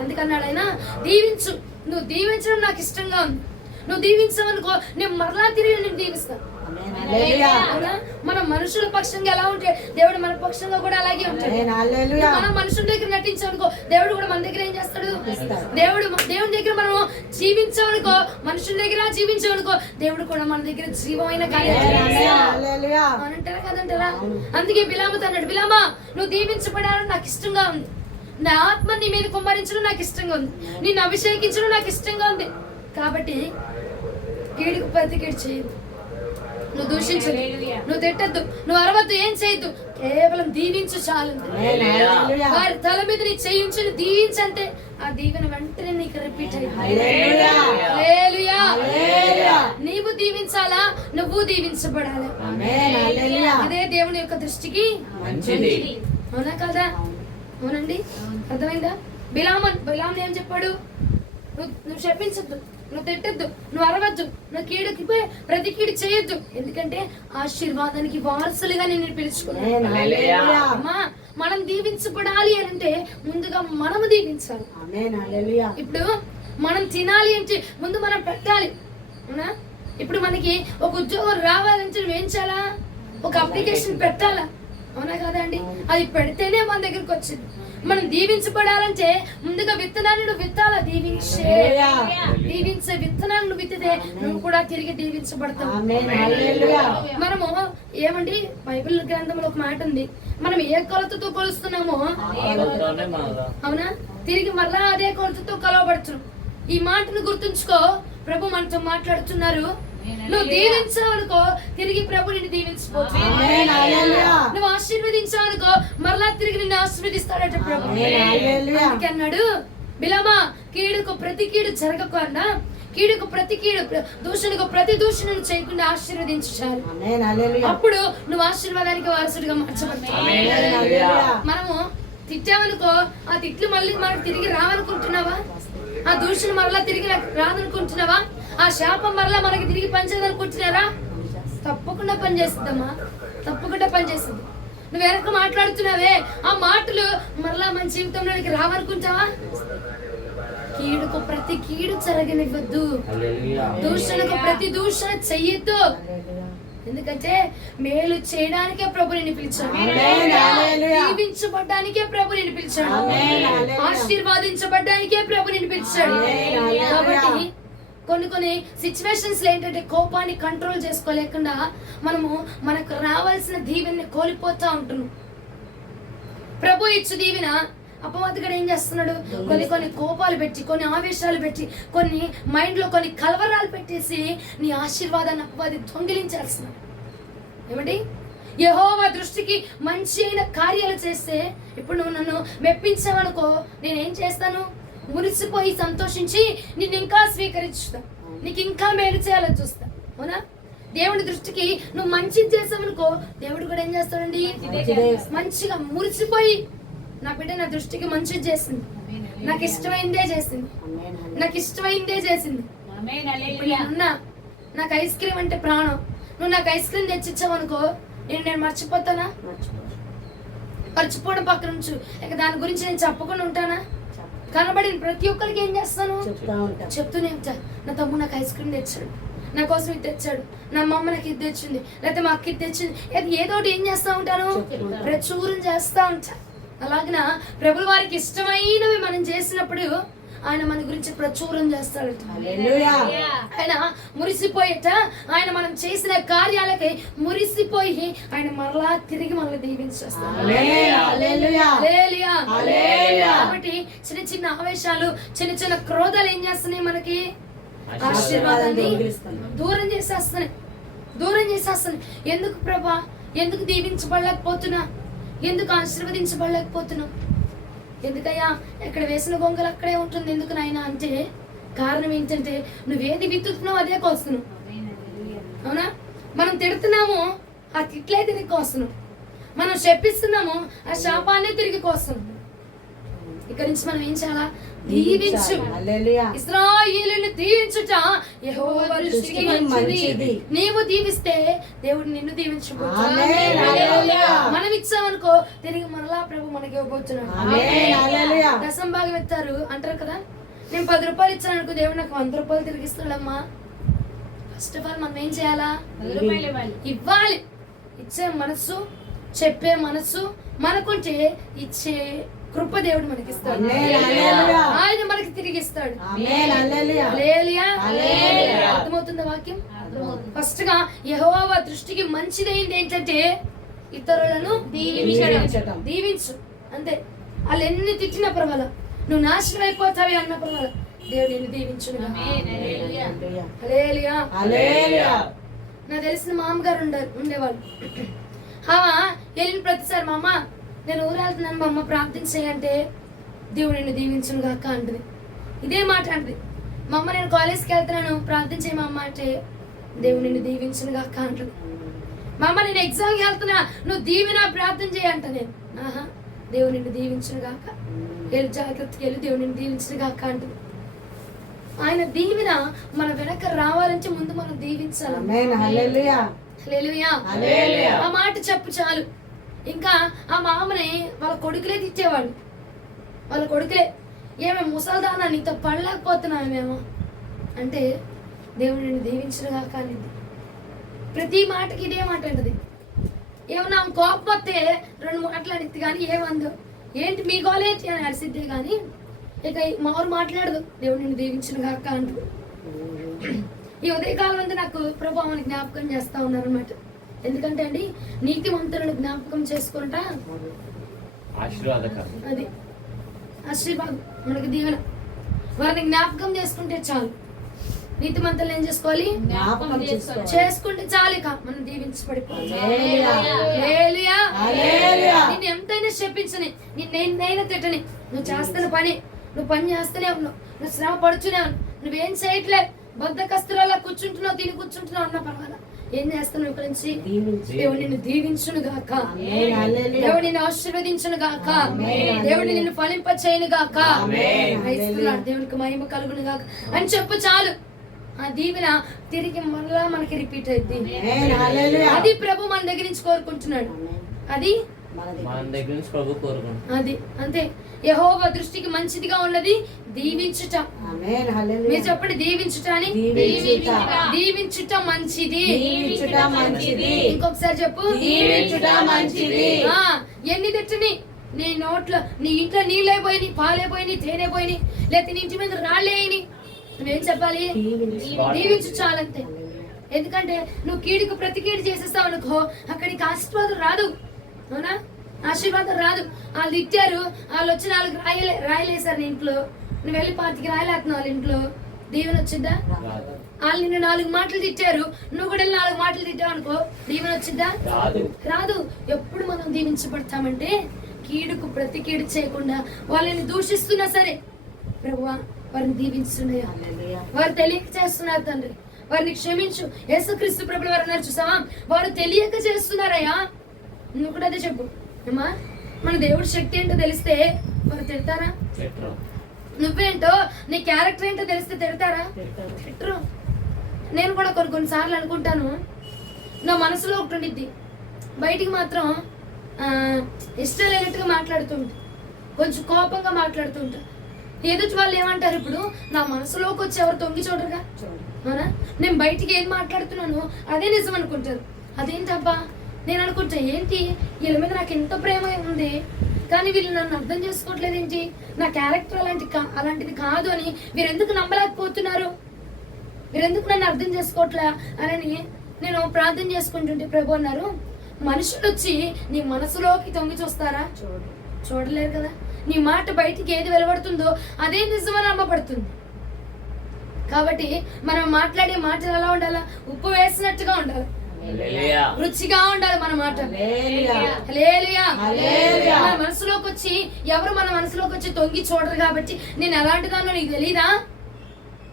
అందుకన్నాడు ఆయన, దీవించు, నువ్వు దీవించడం నాకు ఇష్టంగా ఉంది, నువ్వు దీవించవనుకో నేను మరలా తిరిగి నేను దీవిస్తాను. హల్లెలూయా. అవునా? మనం మనుషుల పక్షంగా ఎలా ఉంటే దేవుడు మన పక్షంగా కూడా అలాగే ఉంటాడు. ఆమేన్. హల్లెలూయా. మనం మనుషుల దగ్గర నటించామనుకో దేవుడు కూడా మన దగ్గర ఏం చేస్తాడు? ఇస్తాడు. దేవుని దగ్గర మనం జీవించామనుకో, మనుషుల దగ్గర జీవించామనుకో దేవుడు కూడా మన దగ్గర జీవమైన కార్యాలు ఆమేన్. చేస్తాడు. హల్లెలూయా. అవునంటారా కదంటారా? అందుకే బిలాముతో అన్నాడు, బిలామా నువ్వు దీవించబడాలని నాకు ఇష్టంగా ఉంది, నా ఆత్మ నీ మీద కుమ్మరించడం నాకు ఇష్టంగా ఉంది, నిన్ను అభిషేకించడం నాకు ఇష్టంగా ఉంది, కాబట్టి కీడుకు ప్రతి కీడు చేయదు, నువ్వు దూషించదు, నువ్వు తిట్టద్దు, నువ్వు అరవద్దు, ఏం చేయొద్దు, కేవలం దీవించు చాలు. ఆమేన్. హల్లెలూయా. వారి తల మీద నీ చేయించు దీవించంటే ఆ దీవెన వెంటనే నీకు రిపీట్ అయ్యింది. హల్లెలూయా. హల్లెలూయా. హల్లెలూయా. నీవు దీవించాలా, నువ్వు దీవించబడాలి. ఆమేన్. హల్లెలూయా. అదే దేవుని యొక్క దృష్టికి మంచిది. అవునా కదా? అవునండి, అర్థమైందా? బిలాం ఏం చెప్పాడు? నువ్వు శపించద్దు, నువ్వు తిట్టద్దు, నువ్వు అరవద్దు, నువ్వు కీడుకి ప్రతి కీడు చేయొద్దు, ఎందుకంటే ఆశీర్వాదానికి వారసులుగా నేను పిలుచుకున్నాను. ఆమేన్. హల్లెలూయా. అమ్మా, మనం దీవించబడాలి అంటే ముందుగా మనము దీవించాలి. ఆమేన్. హల్లెలూయా. ఇప్పుడు మనం తినాలి అంటే ముందు మనం పెట్టాలి, అవునా? ఇప్పుడు మనకి ఒక ఉద్యోగం రావాలంటే నువ్వు ఏం చేయాలా? ఒక అప్లికేషన్ పెట్టాలా, అవునా కదా అండి? అది పెడితేనే మన దగ్గరికి వచ్చింది. మనం దీవించబడాలంటే ముందుగా విత్తనాన్ని నువ్వు విత్తాలా, దీవించే విత్తనాన్ని నువ్వు విత్తితే నువ్వు కూడా తిరిగి దీవించబడతావు. ఆమేన్. హల్లెలూయా. మనము ఏమండి, బైబిల్ గ్రంథంలో ఒక మాట ఉంది, మనం ఏ కొలతతో కొలుస్తున్నామో వాళ్ళతోనే మాగా. అవునా తిరిగి మరలా అదే కొలతతో కొలవబడుతున్నాం. ఈ మాటను గుర్తుంచుకో, ప్రభు మనతో మాట్లాడుతున్నారు. నువ్వు దీవించావనుకో తిరిగి ప్రభు నిన్ను దీవించబోతున్నాడు. ఆమేన్. హల్లెలూయా. నువ్వు ఆశీర్వదించావనుకో మరలా తిరిగి నిన్ను ఆశీర్వదిస్తాడట ప్రభు. ఆమేన్. హల్లెలూయా. అందుకే అన్నాడు, బిలామా కీడుకు ప్రతి కీడు జరగకుండా, కీడుకు ప్రతి కీడు, దూషణకు ప్రతి దూషణను చేయకుండా ఆశీర్వదించు చాలు. ఆమేన్. హల్లెలూయా. అప్పుడు నువ్వు ఆశీర్వాదానికి వారసుడిగా మార్చబడతావు. ఆమేన్. హల్లెలూయా. మనము తిట్టామనుకో ఆ తిట్లు మళ్ళీ మనకు తిరిగి రావనుకుంటున్నావా? ఆ దూషణ మరలా తిరిగి రాదనుకుంటున్నావా? ఆ శాపం మరలా మనకి తిరిగి పనిచేయాలనుకుంటున్నారా? తప్పకుండా పనిచేస్తుందమ్మా, తప్పకుండా పనిచేస్తుంది. నువ్వు వెనక మాట్లాడుతున్నావే ఆ మాటలు మరలా మన జీవితంలోనికి రావనుకుంటావా? కీడుకు ప్రతి కీడు జరగనివ్వద్దు, హల్లెలూయా. దూషణకు ప్రతి దూషణ చెయ్యొద్దు, ఎందుకంటే మేలు చేయడానికే ప్రభు నిన్ను పిలిచాడు, ఆమేన్. హల్లెలూయా. దీవించబడ్డానికే ప్రభు నిన్ను పిలిచాడు, ఆమేన్. హల్లెలూయా. ఆశీర్వాదించబడ్డానికే ప్రభు నిన్ను పిలిచాడు. ఆమేన్. హల్లెలూయా. కాబట్టి కొన్ని సిచ్యువేషన్స్ ఏంటంటే కోపాన్ని కంట్రోల్ చేసుకోలేకుండా మనము మనకు రావాల్సిన దీవెన్ని కోల్పోతా ఉంటున్నాం. ప్రభు ఇచ్చు దీవెన అపవాదిగాడు ఏం చేస్తున్నాడు? కొన్ని కోపాలు పెట్టి, కొన్ని ఆవేశాలు పెట్టి, కొన్ని మైండ్ లో కొన్ని కలవరాలు పెట్టేసి నీ ఆశీర్వాదాన్ని అపవాది దొంగిలించేస్తున్నాడు. ఏమండి, యెహోవా దృష్టికి మంచి అయిన కార్యాలు చేస్తే, ఇప్పుడు నువ్వు నన్ను మెప్పించావనుకో నేనేం చేస్తాను? మురిసిపోయి సంతోషించి నిన్ను ఇంకా స్వీకరించుతా, నీకు ఇంకా మేలు చేయాలని చూస్తా, అవునా? దేవుడి దృష్టికి నువ్వు మంచిది చేసావనుకో దేవుడు కూడా ఏం చేస్తాడండి? మంచిగా మురిసిపోయి నా బిడ్డ నా దృష్టికి మంచిది చేసింది, నాకు ఇష్టమైందే చేసింది, నాకు ఇష్టమైందే చేసింది. ఇప్పుడు నేనున్నా, నాకు ఐస్ క్రీమ్ అంటే ప్రాణం, నువ్వు నాకు ఐస్ క్రీమ్ తెచ్చిచ్చావు అనుకో నేను మర్చిపోతానా? మర్చిపోవడం పక్కన నుంచి ఇక దాని గురించి నేను చెప్పకుండా ఉంటానా? కనబడిన ప్రతి ఒక్కరికి ఏం చేస్తాను? చెప్తూనే ఉంటా, నా తమ్ముడు నాకు ఐస్ క్రీమ్ తెచ్చాడు, నా కోసం ఇది తెచ్చాడు, నా అమ్మ నాకు ఇది తెచ్చింది, లేకపోతే మా అక్క ఇది తెచ్చింది, ఏదో ఒకటి ఏం చేస్తా ఉంటాను? ప్రచురం చేస్తా ఉంటా. అలాగిన ప్రభుల వారికి ఇష్టమైనవి మనం చేసినప్పుడు ఆయన మన గురించి ప్రచురం చేస్తాడు. ఆయన మురిసిపోయేట, ఆయన మనం చేసిన కార్యాలకి మురిసిపోయి ఆయన మరలా తిరిగి మనల్ని దీవించేస్తాడు. కాబట్టి చిన్న చిన్న ఆవేశాలు, చిన్న చిన్న క్రోధాలు ఏం చేస్తున్నాయి? మనకి ఆశీర్వాదాన్ని దూరం చేసేస్తున్నాయి. ఎందుకు ప్రభా? ఎందుకు దీవించబడలేకపోతున్నా? ఎందుకు ఆశీర్వదించబడలేకపోతున్నాం? ఎందుకయ్యా ఎక్కడ వేసిన గొంగలు అక్కడే ఉంటుంది ఎందుకు నాయన అంటే కారణం ఏంటంటే నువ్వేది విత్తుతున్నావు అదే కోస్తున్నావు. అవునా? మనం తిడుతున్నాము, ఆ తిట్లే తిరిగి కోస్తున్నాం. మనం శపిస్తున్నాము, ఆ శాపాన్నే తిరిగి కోస్తున్నాం. ఇక్కడ నుంచి మనం ఏం చేయాలా? దీవించు. ఇశ్రాయేలును దీవించుట యెహోవా దృష్టికి మంచిది. నీవు దీవిస్తే దేవుడు నిన్ను దీవించబోతున్నాడు. మనం ఇచ్చామనుకో తిరిగి మరలా ప్రభు మనకి ఇవ్వబోతున్నాడు. దశం భాగం ఇస్తారు అంటారు కదా, నేను 10 రూపాయలు ఇచ్చాను అనుకో దేవుడు నాకు 100 రూపాయలు తిరిగి ఇస్తాడమ్మా. ఫస్ట్ ఆఫ్ ఆల్ మనం ఏం చేయాలా? 10 రూపాయలు ఇవ్వాలి. ఇవ్వాలి. ఇచ్చే మనస్సు, చెప్పే మనస్సు మనకుంటే ఇచ్చే కృప దేవుడు మనకిస్తాడు. ఆమేన్, హల్లెలూయా. ఆయన మనకి తిరిగిస్తాడు. ఆమేన్, హల్లెలూయా. హల్లెలూయా. హల్లెలూయా. అర్థమవుతుందా వాక్యం? అర్థమవుతుంది. ఫస్ట్ గా యెహోవా దృష్టికి మంచిదైంది ఏంటంటే ఇతరులను దీవించటం. దీవించు. అంతే. వాళ్ళు ఎన్ని తిట్టినా పర్వాలా, నువ్వు నాశనం అయిపోతావి అన్న పర్వాలా, దేవుడు నిన్ను దీవించును. ఆమేన్. హల్లెలూయా. హల్లెలూయా. హల్లెలూయా. హల్లెలూయా. నాకు తెలిసిన మామగారు ఉండేవాళ్ళు. వెళ్ళిన ప్రతిసారి మా అమ్మ నేను ఊరు వెళ్తున్నాను, మా అమ్మ ప్రార్థన చేయంటే దేవుడు నిన్ను దీవించును గాక అంటుంది. ఇదే మాట అంటుంది. మా అమ్మ నేను కాలేజ్కి వెళ్తున్నాను ప్రార్థన చేయ మా అమ్మ అంటే దేవుడు నిన్ను దీవించును గాక అంటుంది. మా అమ్మ నేను ఎగ్జామ్కి వెళ్తున్నా నువ్వు దీవిన ప్రార్థన చేయంట. నేను ఆహా దేవుడు నిన్ను దీవించును గాక, వెళ్ళి జాగ్రత్తకి వెళ్ళి దేవుడు నిన్ను దీవించును గాక అంటుంది. ఆయన దీవెన మన వెనక రావాలంటే ముందు మనం దీవించాలి. ఆమేన్, హల్లెలూయా. హల్లెలూయా. హల్లెలూయా. ఆ మాట చెప్పు చాలు. ఇంకా ఆ మామని వాళ్ళ కొడుకులే తిట్టేవాడు. వాళ్ళ కొడుకులే ఏమే ముసల్దానా నీతో పడలేకపోతున్నామేమో అంటే దేవుడు నిన్ను దీవించడుగా కానీ ప్రతి మాటకి ఇదే మాట అంటది. ఏమన్నా కోపం వస్తే 2 మాట్లాడిద్ది కానీ ఏమందు ఏంటి మీ గోలేంటి అని అరిసిద్దే కానీ ఇక మారు మాట్లాడదు. దేవుడు నిన్ను దీవించను గాక అంటూ. ఈ ఉదయకాలం అంతా నాకు ప్రభావాన్ని జ్ఞాపకం చేస్తా ఉన్నారు అనమాట. ఎందుకంటే అండి నీతిమంతులను జ్ఞాపకం చేసుకుంటా ఆశీర్వాదకరం. అది ఆశీర్వాదం మనకి దీవెన. వారిని జ్ఞాపకం చేసుకుంటే చాలు. నీతిమంతులు ఏం చేసుకోవాలి? జ్ఞాపకం చేసుకోవాలి. చేసుకుంటే చాలు, ఇక మనం దీవించబడిపోవాలి. హల్లెలూయా. హల్లెలూయా. హల్లెలూయా. నిన్ను ఎంతైనా చెప్పించని, నిన్నైనా తిట్టని, నువ్వు చేస్తున్న పని, నువ్వు పని చేస్తూనే ఉన్నావు, నువ్వు శ్రమ పడుతూనే ఉన్నావు, నువ్వేం చేయట్లేదు, బద్ధకస్తురాలా కూర్చుంటున్నావు, తిని కూర్చుంటున్నావు అన్న పర్వాలా, ఏం చేస్తున్నావు ఇక్కడ నుంచి? దీవించు. దేవుడు నిన్ను దీవించును గాక, ఆమేన్, హల్లెలూయా. దేవుడు నిన్ను ఆశీర్వదించును గాక, ఆమేన్. దేవుడు నిన్ను ఫలింప చేయను గాక, ఆమేన్. క్రైస్తవులారా, దేవునికి మహిమ కలుగును గాక అని చెప్పు చాలు. ఆ దీవెన తిరిగి మరలా మనకి రిపీట్ అయింది. ఆమేన్, హల్లెలూయా. అది ప్రభు మన దగ్గర నుంచి కోరుకుంటున్నాడు. ఆమేన్. అది మన దగ్గర నుంచి ప్రభు కోరుకుంటున్నాం. అది అంతే. యెహోవా దృష్టికి మంచిదిగా ఉన్నది దీవించుట. ఆమేన్, హల్లెలూయా. మీరు చెప్పండి దీవించుట అని. దీవించుట. దీవించుట మంచిది. దీవించుట మంచిది. ఇంకొకసారి చెప్పు. దీవించుట మంచిది. ఆ, ఎన్ని తిట్టని నీ నోట్లో, నీ ఇంట్లో నీళ్ళైపోయి, పాలైపోయి, తేనెపోయి, లేకపోతే నీ ఇంటి మీద రాళ్ళేయని, నువ్వేం చెప్పాలి? దీవించు. దీవించు చాలంతే. ఎందుకంటే నువ్వు కీడుకు ప్రతి కీడు చేసేస్తావు అనుకో, అక్కడికి ఆశీర్వాదం రాదు. అవునా? ఆశీర్వాదం రాదు. వాళ్ళు తిట్టారు, వాళ్ళు వచ్చి 4 రాయలేసారు నీ ఇంట్లో, నువ్వు వెళ్ళి 25 రాయలేస్తున్నావు వాళ్ళ ఇంట్లో, దీవెన వచ్చిద్దా? రాదు. వాళ్ళు నిన్ను 4 మాటలు తిట్టారు, నువ్వు కూడా వెళ్ళి 4 మాటలు తిట్టావు అనుకో, దీవెన వచ్చిద్దా? రాదు. రాదు. ఎప్పుడు మనం దీవించబడతామంటే కీడుకు ప్రతి కీడు చేయకుండా, వాళ్ళని దూషిస్తున్నా సరే ప్రభువా వారిని దీవించున్నాయా, హల్లెలూయా. వారు తెలియక చేస్తున్నారు తండ్రి, వారిని క్షమించు. యేసుక్రీస్తు ప్రభుల వారు అన్నారు చూసావా, వారు తెలియక చేస్తున్నారయ్యా. నువ్వు కూడా అదే చెప్పు. అమ్మా మన దేవుడి శక్తి ఏంటో తెలిస్తే వారు తిడతారా? పెట్టరు. నువ్వేంటో నీ క్యారెక్టర్ ఏంటో తెలిస్తే తిడతారా? తిట్టరు. నేను కూడా కొన్నిసార్లు అనుకుంటాను, నా మనసులో ఒకటి ఉండిద్ది, బయటికి మాత్రం ఇష్టం లేనట్టుగా మాట్లాడుతుంటా, కొంచెం కోపంగా మాట్లాడుతుంటా. ఎదుటి వాళ్ళు ఏమంటారు, ఇప్పుడు నా మనసులోకి వచ్చి ఎవరు తొంగి చూడరుగా, అవునా? నేను బయటికి ఏం మాట్లాడుతున్నాను అదే నిజం అనుకుంటారు. అదేంటబ్బా నేను అనుకుంటా, ఏంటి వీళ్ళ మీద నాకు ఎంత ప్రేమ ఉంది, కానీ వీళ్ళు నన్ను అర్థం చేసుకోవట్లేదు ఏంటి, నా క్యారెక్టర్ అలాంటిది కాదు అని వీరెందుకు నమ్మలేకపోతున్నారు, వీరెందుకు నన్ను అర్థం చేసుకోవట్లే అని నేను ప్రార్థన చేసుకుంటుంటే ప్రభు అన్నారు, మనుషులు వచ్చి నీ మనసులోకి తొంగి చూస్తారా? చూడలేరు కదా. నీ మాట బయటికి ఏది వెలువడుతుందో అదే నిజమని నమ్మబడుతుంది. కాబట్టి మనం మాట్లాడే మాటలు ఎలా ఉండాలా? ఉప్పు వేసినట్టుగా ఉండాలి, హల్లెలూయా. రుచిగా ఉండాలి మన మాట. హల్లెలూయా. హల్లెలూయా. హల్లెలూయా. మన మనసులోకి వచ్చి ఎవరు మన మనసులోకి వచ్చి తొంగి చూడరు. కాబట్టి నేను ఎలాంటిదానో నీకు తెలీదా,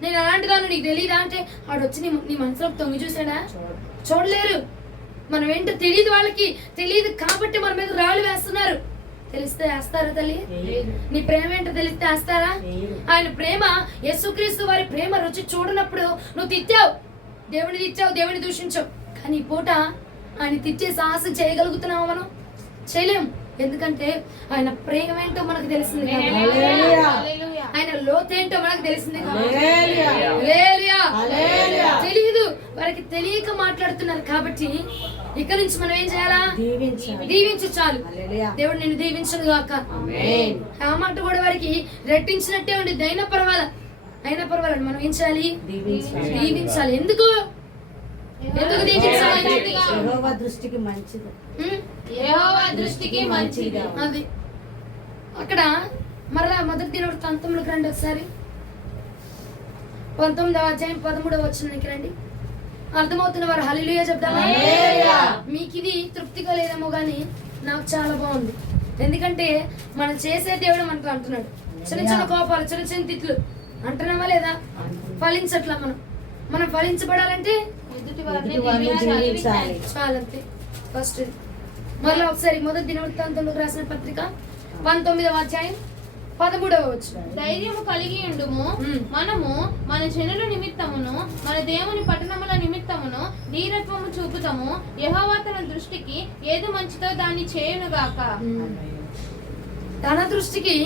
నేను ఎలాంటిదానో నీకు తెలీదా అంటే వాడు వచ్చి నీ మనసులోకి తొంగి చూసాడా? చూడలేరు. మనం ఏంటో తెలియదు, వాళ్ళకి తెలియదు కాబట్టి మన మీద రాళ్ళు వేస్తున్నారు. తెలిస్తే వేస్తారా తల్లి? నీ ప్రేమ ఏంటో తెలిస్తే వేస్తారా? ఆయన ప్రేమ, యేసుక్రీస్తు వారి ప్రేమ రుచి చూడనప్పుడు నువ్వు తిట్టావు, దేవుని తిట్టావు, దేవుని దూషించావు, కానీ ఈ పూట ఆయన తిట్టే సాహసం చేయగలుగుతున్నావా? మనం చేయలేం. ఎందుకంటే ఆయన ప్రేమ ఏంటో మనకు తెలిసింది కాబట్టి, హల్లెలూయా. ఆయన లోతు ఏంటో మనకు తెలిసింది కాబట్టి. హల్లెలూయా. హల్లెలూయా. హల్లెలూయా. తెలీదు, వారికి తెలియక మాట్లాడుతున్నారు కాబట్టి ఇక నుంచి మనం ఏం చేయాలా? దీవించాలి. దీవించు చాలు. హల్లెలూయా. దేవుడు నిన్ను దీవించను గాక. ఆమేన్. ఆ మాట కూడా వారికి రెట్టించినట్టే ఉండి అయినా పర్వాలేదు మనం ఏం చేయాలి? దీవించాలి. దీవించాలి. ఎందుకు దీవించాలి? యెహోవా దృష్టికి మంచిది. యెహోవా దృష్టికి మంచిది. అది అక్కడ మరలా మొదటి దినవృత్తాంతంలోకి రండి ఒకసారి. 19వ అధ్యాయం 13వ వచనానికి రండి. అర్థమవుతున్న వారు హల్లెలూయా చెప్తామా? హల్లెలూయా. మీకు ఇది తృప్తిగా లేదేమో కానీ నాకు చాలా బాగుంది. ఎందుకంటే మనం చేసే దేవుడు మనతో అంటున్నాడు. చిన్న చిన్న కోపాలు, చిన్న చిన్న తిట్లు అంటున్నామా లేదా? ఫలించట్లా. మనం ఫలించబడాలంటే ఎదుటి వారిని ఎదుటి వారిని దీవించాలి. దీవించాలి. చాలంతే. ఫస్ట్ మరలా ఒకసారి మొదటి దినవృత్తాంతంలోకి రాసిన పత్రిక 19వ అధ్యాయం 13వ వచనం. ధైర్యము కలిగి ఉండుము. మనము మన జనుల నిమిత్తమును మన దేవుని పట్టణముల నిమిత్తమును ధీరత్వము చూపుతాము. యెహోవా తన దృష్టికి ఏది మంచిదో దాన్ని చేయునుగాక. తన దృష్టికి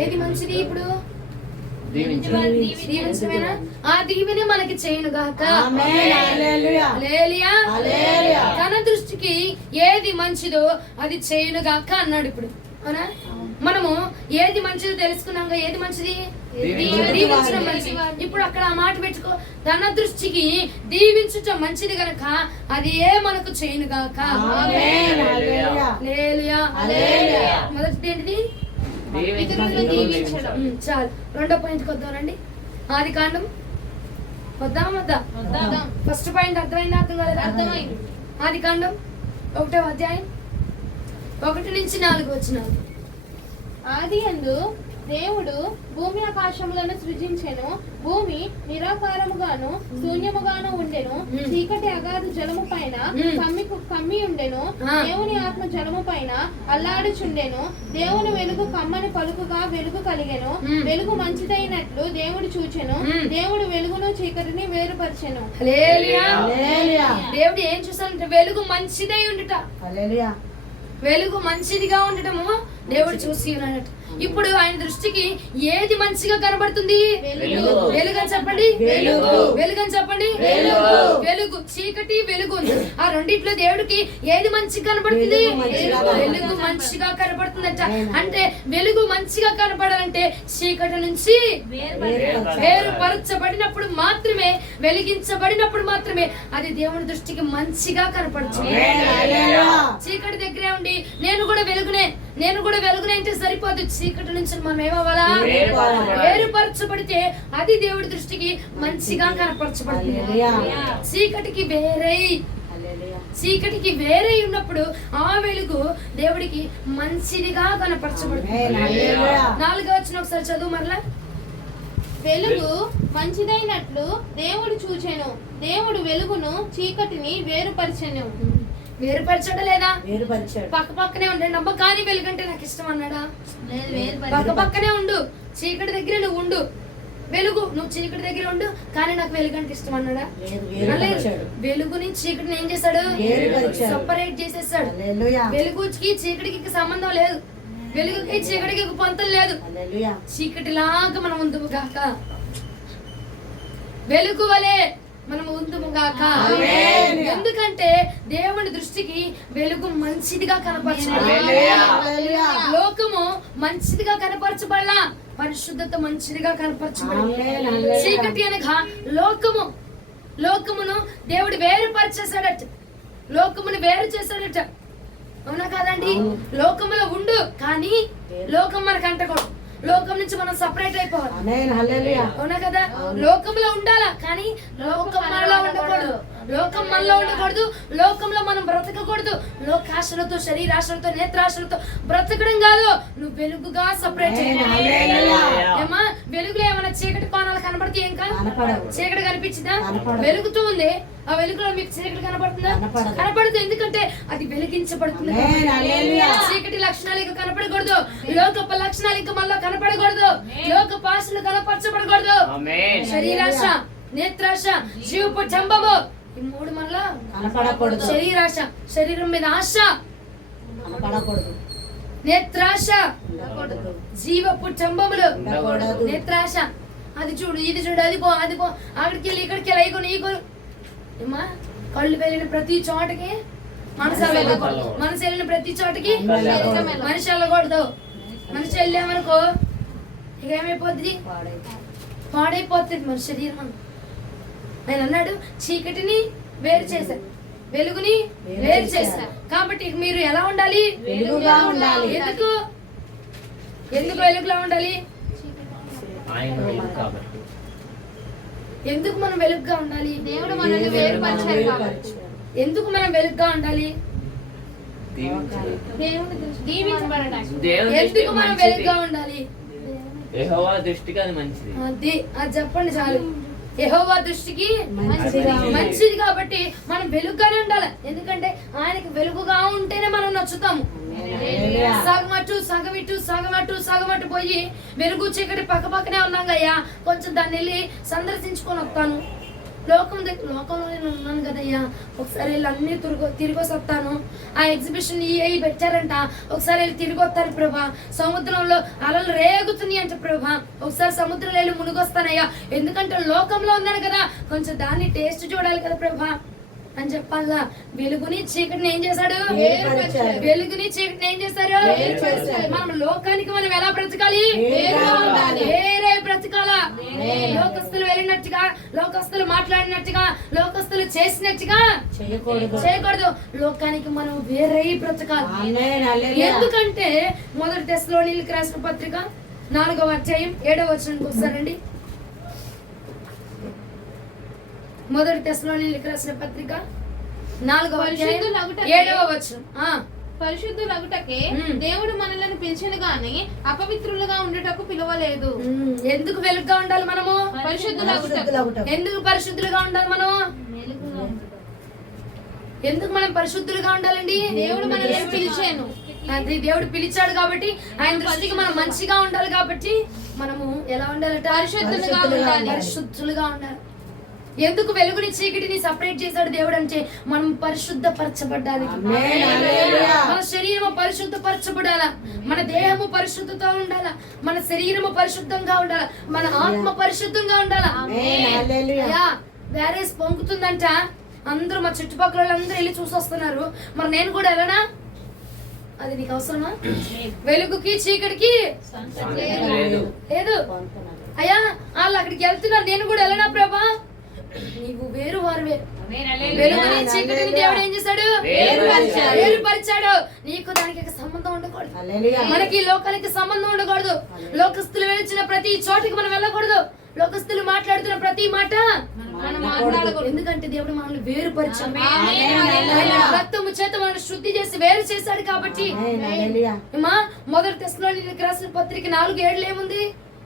ఏది మంచిది? ఇప్పుడు దీవించమేనా? ఆ దీవెనే మనకి చేయను గాక. ఆమేన్. హల్లెలూయా. హల్లెలూయా. హల్లెలూయా. తన దృష్టికి ఏది మంచిదో అది చేయను గాక అన్నాడు. ఇప్పుడు అవునా? మనము ఏది మంచిదో తెలుసుకున్నాం. ఏది మంచిది? దీవించడం మంచిది. ఇప్పుడు అక్కడ ఆ మాట పెట్టుకో. తన దృష్టికి దీవించుట మంచిది గనక అది ఏ మనకు చేయను గాక. ఆమేన్. హల్లెలూయా. హల్లెలూయా. హల్లెలూయా. మొదటిది ఏంటిది? ఇతరులను దీవించడం. చాలు. రెండో పాయింట్కి వద్దామండి. ఆది కాండం వద్దా? వద్దాం. ఫస్ట్ పాయింట్ అర్థమైంది? అర్థం కాలేదా? అర్థమైంది. ఆది కాండం 1వ అధ్యాయం 1 నుంచి 4 వచనాలు. ఆదియందు దేవుడు భూమి ఆకాశములను సృజించెను. భూమి నిరాకారముగాను శూన్యముగాను ఉండెను. చీకటి అగాధ జలము పైన కమ్మి ఉండెను. దేవుని ఆత్మ జలము పైన అల్లాడుచుండెను. దేవుని వెలుగు కమ్మని పలుకుగా వెలుగు కలిగెను. వెలుగు మంచిదైనట్లు దేవుడు చూచెను. దేవుడు వెలుగును చీకటిని వేరుపరిచెను. హల్లెలూయా. హల్లెలూయా. దేవుడు ఏం చూసాడంటే వెలుగు మంచిదై ఉండుట. హల్లెలూయా. వెలుగు మంచిదిగా ఉండటము దేవుడు చూసి ఉన్నాడట. ఇప్పుడు ఆయన దృష్టికి ఏది మంచిగా కనబడుతుంది? వెలుగు అని చెప్పండి. వెలుగు అని చెప్పండి. వెలుగు. చీకటి, వెలుగు. ఆ రెండిట్లో దేవుడికి ఏది మంచిగా కనబడుతుంది? వెలుగు మంచిగా కనబడుతుందట. అంటే వెలుగు మంచిగా కనపడాలంటే చీకటి నుంచి వేరుపరచబడినప్పుడు మాత్రమే, వెలిగించబడినప్పుడు మాత్రమే అది దేవుని దృష్టికి మంచిగా కనపడుతుంది. చీకటి దగ్గరే ఉండి నేను కూడా వెలుగునే అంటే సరిపోదు. చీకటి నుంచి మనం ఏమవ్వాలా? వేరుపరచబడితే అది దేవుడి దృష్టికి మంచిగా కనపరచబడుతుంది. చీకటికి వేరే ఉన్నప్పుడు ఆ వెలుగు దేవుడికి మంచిదిగా కనపరచబడుతుంది. 4వ వచనం ఒకసారి చదువు మరలా. వెలుగు మంచిదైనట్లు దేవుడు చూచెను. దేవుడు వెలుగును చీకటిని వేరుపరిచెను. వేరుపరచడం లేదా? వేరుపరిచాడు. పక్కనే ఉండండి అబ్బా, కానీ వెలుగంటే నాకు ఇష్టం అన్నాడా? పక్కనే ఉండు. చీకటి దగ్గర నువ్వు ఉండు. వెలుగు నువ్వు చీకటి దగ్గర ఉండు, కానీ నాకు వెలుగంటే ఇష్టం అన్నాడా? వెలుగుని చీకటిని ఏం చేశాడు? సెపరేట్ చేసేసాడు. వెలుగుకి చీకటికి సంబంధం లేదు. వెలుగుకి చీకటికి పొంతం లేదు. చీకటిలాగా మనం ఉందుము గాక. వెలుగు వలె మనం ఉందుము గాక. ఎందుకంటే దేవుని దృష్టికి వెలుగు మంచిదిగా కనపరచబడాలి. లోకము మంచిదిగా కనపరచబడాల, పరిశుద్ధత మంచిదిగా కనపరచబడాలి. చీకటి అనగా లోకమును దేవుడు వేరుపరిచేసాడట. లోకమును వేరు చేశాడట. అవునా కాదండి? లోకములో ఉండు, కానీ లోకం మనకు అంటకూడదు. లోకం నుంచి మనం సపరేట్ అయిపోవాలి. అవునా కదా? లోకంలో ఉండాలా, కానీ లోకం మనలో ఉండకూడదు. లోకం మనలో ఉండకూడదు. లోకంలో మనం బ్రతకకూడదు. లోకాశలతో, శరీరాశలతో, నేత్రాశలతో బ్రతకడం కాదు. నువ్వు వెలుగుగా సపరేట్ ఏమా? వెలుగులో ఏమైనా చీకటి కోణాలు కనబడితే ఏం కాదు? చీకటి కనిపించిందా? వెలుగుతూ ఉంది. ఆ వెలుగులో మీకు చీకటి కనపడుతుందా? కనపడదు. ఎందుకంటే అది వెలిగించబడుతుంది. చీకటి లక్షణాలు ఇంకా కనపడకూడదు. లోకపు లక్షణాలు ఇంకా మనలో కనపడకూడదు. లోకపు ఆశలు కనపరచబడకూడదు. శరీరాశ, నేత్రాశ, జీవపు జంబము, ఈ 3 మనలో కనపడకూడదు. శరీరాశ, శరీరం మీద ఆశ కనపడకూడదు. నేత్రాశ, జీవపు జంబములు, నేత్రాశ. అది చూడు, ఇది చూడు, అది పో, అక్కడికి వెళ్ళి ఇక్కడికి వెళ్ళి, ఏమా కళ్ళు వెళ్ళిన ప్రతి చోటకి మనసు వెళ్ళకూడదు. మనసు వెళ్ళిన ప్రతి చోటకి మనిషి వెళ్ళకూడదు. మనిషి వెళ్ళామనుకో ఇక ఏమైపోద్ది? పాడైపోతుంది మన శరీరం. ఆయన అన్నాడు చీకటిని వేరు చేశారు, వెలుగుని వేరు చేశారు. కాబట్టి ఇక మీరు ఎలా ఉండాలి? వెలుగుగా ఉండాలి. ఎందుకు ఎందుకు వెలుగులా ఉండాలి? ఆయన వెలుగు కాబట్టి. ఎందుకు మనం వెలుగుగా ఉండాలి? దేవుడు మనల్ని వేరుపరిచారు కాబట్టి. ఎందుకు మనం వెలుగుగా ఉండాలి? దీవించాలి. దేవుని దృష్టి దీవించబడడానికి. దేవుని ఎందుకు దృష్టికి మనం మంచిది. వెలుగుగా ఉండాలి? యెహోవా దృష్టికి అది మంచిది. అది చెప్పండి చాలు. యెహోవా దృష్టికి మంచిదిగా మంచిది కాబట్టి మనం వెలుగుగానే ఉండాలి. ఎందుకంటే ఆయనకి వెలుగుగా ఉంటేనే మనం నచ్చుతాము. సగమటు సగమిటు సగమటు సగమటు పోయి వెలుగు చీకటి పక్క పక్కనే ఉన్నాం అయ్యా, కొంచెం దాన్ని వెళ్ళి సందర్శించుకొని వస్తాను. లోకంలో నేను ఉన్నాను కదయ్యా, ఒకసారి వెళ్ళి అన్ని తిరిగి వస్తాను. ఆ ఎగ్జిబిషన్ ఈ పెట్టారంట, ఒకసారి వెళ్ళి తిరిగి వస్తాను ప్రభా. సముద్రంలో అలలు రేగుతున్నాయి అంట ప్రభా, ఒకసారి సముద్రంలో వెళ్ళి మునిగొస్తానయ్యా. ఎందుకంటే లోకంలో ఉన్నాను కదా, కొంచెం దాన్ని టేస్ట్ చూడాలి కదా ప్రభా అని చెప్పాలా. వెలుగుని చీకటిని ఏం చేశాడు? వేరుపరిచాడు. వెలుగుని చీకటిని ఏం చేశారు? వేరుపరిచాడు. మనం లోకానికి మనం ఎలా బ్రతకాలి? వేరుగా ఉండాలి. వేరే బ్రతకాలా. లోకస్తులు వెళ్ళినట్టుగా, లోకస్తులు మాట్లాడినట్టుగా, లోకస్తులు చేసినట్టుగా చేయకూడదు. లోకానికి మనం వేరే బ్రతకాలి. ఆమేన్. హల్లెలూయా. ఎందుకంటే మొదటి తెస్సలోనీయులకు రాసిన పత్రిక 4వ అధ్యాయం 7వ వచనానికి వస్తారండి. మొదటి తెస్సలోనీయులకు రాసిన పత్రిక 4వ అధ్యాయం 7వ వచనం. పరిశుద్ధులగుటకే దేవుడు మనల్ని పిలిచెను గాని అపవిత్రులుగా ఉండుటకు పిలవలేదు. ఎందుకు వెలుగుగా ఉండాలి మనము? పరిశుద్ధులగుటకు. ఎందుకు పరిశుద్ధులుగా ఉండాలి మనం? వెలుగుగా ఎందుకు మనం పరిశుద్ధులుగా ఉండాలండి? దేవుడు మనల్ని పిలిచాను. అది దేవుడు పిలిచాడు కాబట్టి, ఆయన దృష్టికి మనం మంచిగా ఉండాలి కాబట్టి మనము ఎలా ఉండాలట? పరిశుద్ధులుగా ఉండాలి. పరిశుద్ధులుగా ఉండాలి. ఎందుకు వెలుగుని చీకటిని సపరేట్ చేశాడు దేవుడు అంటే మనం పరిశుద్ధపరచబడ్డానికి. ఆమేన్. హల్లెలూయా. మన శరీరము పరిశుద్ధపరచబడాల, మన దేహము పరిశుద్ధతో ఉండాల, మన శరీరము పరిశుద్ధంగా ఉండాల, మన ఆత్మ పరిశుద్ధంగా ఉండాల. ఆమేన్. హల్లెలూయా. అయ్యా వ్యారేస్ పొంగుతుందంట, అందరూ మా చుట్టుపక్కల వాళ్ళందరూ వెళ్ళి చూసి వస్తున్నారు. మరి నేను కూడా వెళ్ళనా? అది నీకు అవసరమా? వెలుగుకి చీకటికి లేదు. లేదు. అయ్యా వాళ్ళు అక్కడికి వెళ్తున్నారు, నేను కూడా వెళ్ళనా ప్రభా? నీవు వేరు వారువే. వెలుగుని చీకటిని దేవుడు ఏం చేశాడు? వేరుపరిచాడు. వేరుపరిచాడు. నీకు దానికి సంబంధం ఉండకూడదు. హల్లెలూయా. మనకి లోకానికి సంబంధం ఉండకూడదు. లోకస్తులు వెళ్చిన ప్రతి చోటికి మనం వెళ్ళకూడదు. లోకస్తులు మాట్లాడుతున్న ప్రతి మాట మనం మాట్లాడకూడదు. ఎందుకంటే దేవుడు మనల్ని వేరుపరిచాడు. ఆమేన్. ఆయన రక్తము చేత మనల్ని శుద్ధి చేసి వేరు చేశాడు కాబట్టి. ఆమేన్. హల్లెలూయా. అమ్మా మొదటి తెస్సలోనీయులకు రాసిన పత్రిక 4:7 ఏముంది?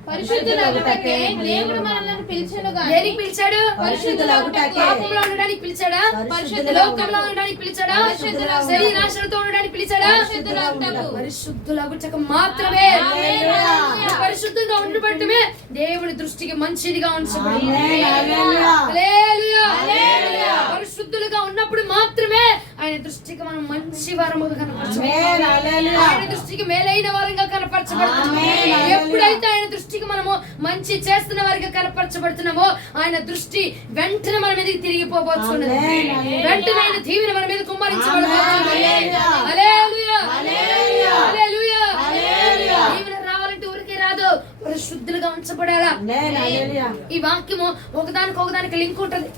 పరిశుద్ధులగుటకే దేవుడు మనల్ని పిలిచెను గాని దేనికి పిలిచాడు? పరిశుద్ధులగుటకే. పాపంలో ఉండడానికి పిలిచాడా? పరిశుద్ధులుగా లోకంలో ఉండడానికి పిలిచాడా? పరిశుద్ధులుగా శరీరాశలతో ఉండడానికి పిలిచాడా? పరిశుద్ధులగుటకు. పరిశుద్ధులగుటకు మాత్రమే. హల్లెలూయా. పరిశుద్ధంగా ఉండబడటమే దేవుడి దృష్టికి మంచిదిగా ఉంచబడింది. ఆమేన్. హల్లెలూయా. హల్లెలూయా. హల్లెలూయా. పరిశుద్ధులుగా ఉన్నప్పుడు మాత్రమే ఆయన దృష్టికి మనం మంచి వారముగా కనపరచబడతాం. ఆమేన్. హల్లెలూయా. ఆయన దృష్టికి మేలైన వారంగా కనపరచబడతాం. ఆమేన్. హల్లెలూయా. ఎప్పుడైతే ఆయన దృష్టికి మనము మంచి చేస్తున్న వారిగా కనపరచబడుతున్నామో ఆయన దృష్టి వెంటనే మన మీదకి తిరిగిపోబోతున్నది. ఆమేన్. హల్లెలూయా. వెంటనే ఆయన దీవెన మన మీద కుమ్మరించబడబోతున్నది. హల్లెలూయా. హల్లెలూయా. హల్లెలూయా. హల్లెలూయా. హల్లెలూయా. దీవెన రావాలంటే ఊరికే రాదు, పరిశుద్ధులుగా ఉంచబడాలా. ఆమేన్. హల్లెలూయా. ఈ వాక్యము ఒకదానికి లింక్ ఉంటది.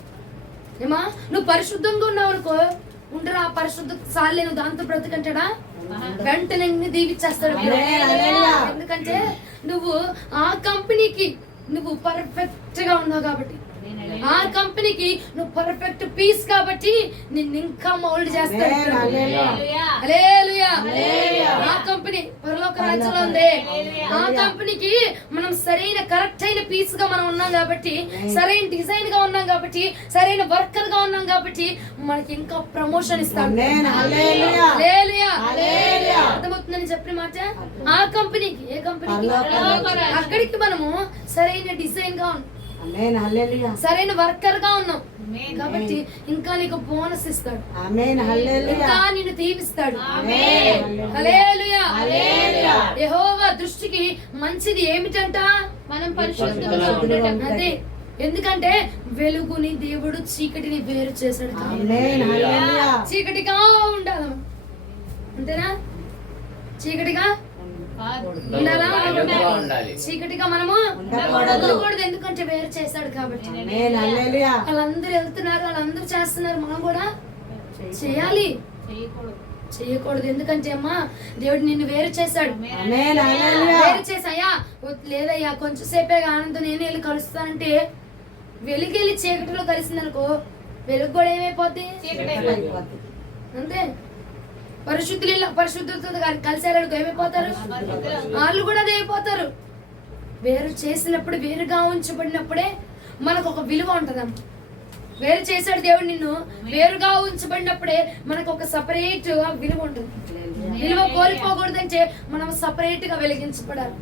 ఏమా నువ్వు పరిశుద్ధంగా ఉన్నావు అనుకో, ఉండరా పరిశుద్ధ సాలే నువ్వు దాంతో బ్రతుకంటాడా? వెంటనే నిన్ను దీవిచ్చేస్తాడు. ఆమేన్. హల్లెలూయా. ఎందుకంటే నువ్వు ఆ కంపెనీకి నువ్వు పర్ఫెక్ట్ గా ఉన్నావు కాబట్టి, ఆ కంపెనీకి నువ్వు పర్ఫెక్ట్ పీస్ కాబట్టి నిన్ను ఇంకా మౌల్డ్ చేస్తాడు. ఆమేన్. హల్లెలూయా. హల్లెలూయా. హల్లెలూయా. ఆ కంపెనీ పరలోక రాజ్యంలో ఉంది. ఆ కంపెనీకి మనం సరైన కరెక్ట్ అయిన పీస్ గా మనం ఉన్నాం కాబట్టి, సరైన డిజైన్ గా ఉన్నాం కాబట్టి, సరైన వర్కర్ గా ఉన్నాం కాబట్టి మనకి ఇంకా ప్రమోషన్ ఇస్తాడు. ఆమేన్. హల్లెలూయా. హల్లెలూయా. హల్లెలూయా. అర్థమవుతుందని చెప్పిన మాట. ఆ కంపెనీకి, ఏ కంపెనీకి? పరలోక రాజ్యం. అక్కడికి మనము సరైన డిజైన్ గా ఉన్నాం, ఆమేన్. హల్లెలూయా. సరైన వర్కర్ గా ఉన్నాం కాబట్టి ఇంకా నీకు బోనస్ ఇస్తాడు, ఆమేన్. హల్లెలూయా. ఇంకా నిన్ను దీవిస్తాడు. ఆమేన్. హల్లెలూయా. హల్లెలూయా. యెహోవా దృష్టికి మంచిది ఏమిటంట? మనం పరిశుద్ధులుగా ఉండటం. అదే ఎందుకంటే వెలుగుని దేవుడు చీకటిని వేరు చేశాడు కాబట్టి. ఆమేన్ హల్లెలూయా చీకటిగా ఉండాలి, అంతేనా? చీకటిగా ఉండాలా? వెలుగుగా ఉండాలి. చీకటిగా మనము ఉండకూడదు. ఉండకూడదు, ఎందుకంటే వేరు చేశాడు కాబట్టి. ఆమేన్ హల్లెలూయా వాళ్ళందరూ వెళ్తున్నారు, వాళ్ళందరూ చేస్తున్నారు, మనం కూడా చేయాలి. చేయకూడదు, ఎందుకంటే అమ్మా దేవుడు నిన్ను వేరు చేశాడు. ఆమేన్ హల్లెలూయా వేరు చేసాయా లేదయ్యా కొంచెం సేపే ఆనందం నేను వెళ్ళి కలుస్తానంటే వెలుగెళ్ళి చీకటిలో కలిసిందనుకో వెలుగు కూడా ఏమైపోద్ది? అంతే. పరిశుద్ధులతో కలిసారనుకో ఏమైపోతారు? వాళ్ళు కూడా అదే అయిపోతారు. వేరు చేసినప్పుడు, వేరుగా ఉంచబడినప్పుడే మనకు ఒక విలువ ఉంటదమ్మా. వేరు చేశాడు దేవుడు నిన్ను, వేరుగా ఉంచబడినప్పుడే మనకు ఒక సపరేట్ విలువ ఉంటుంది. విలువ కోల్పోకూడదంటే మనం సపరేట్ గా వెలిగించబడాలి.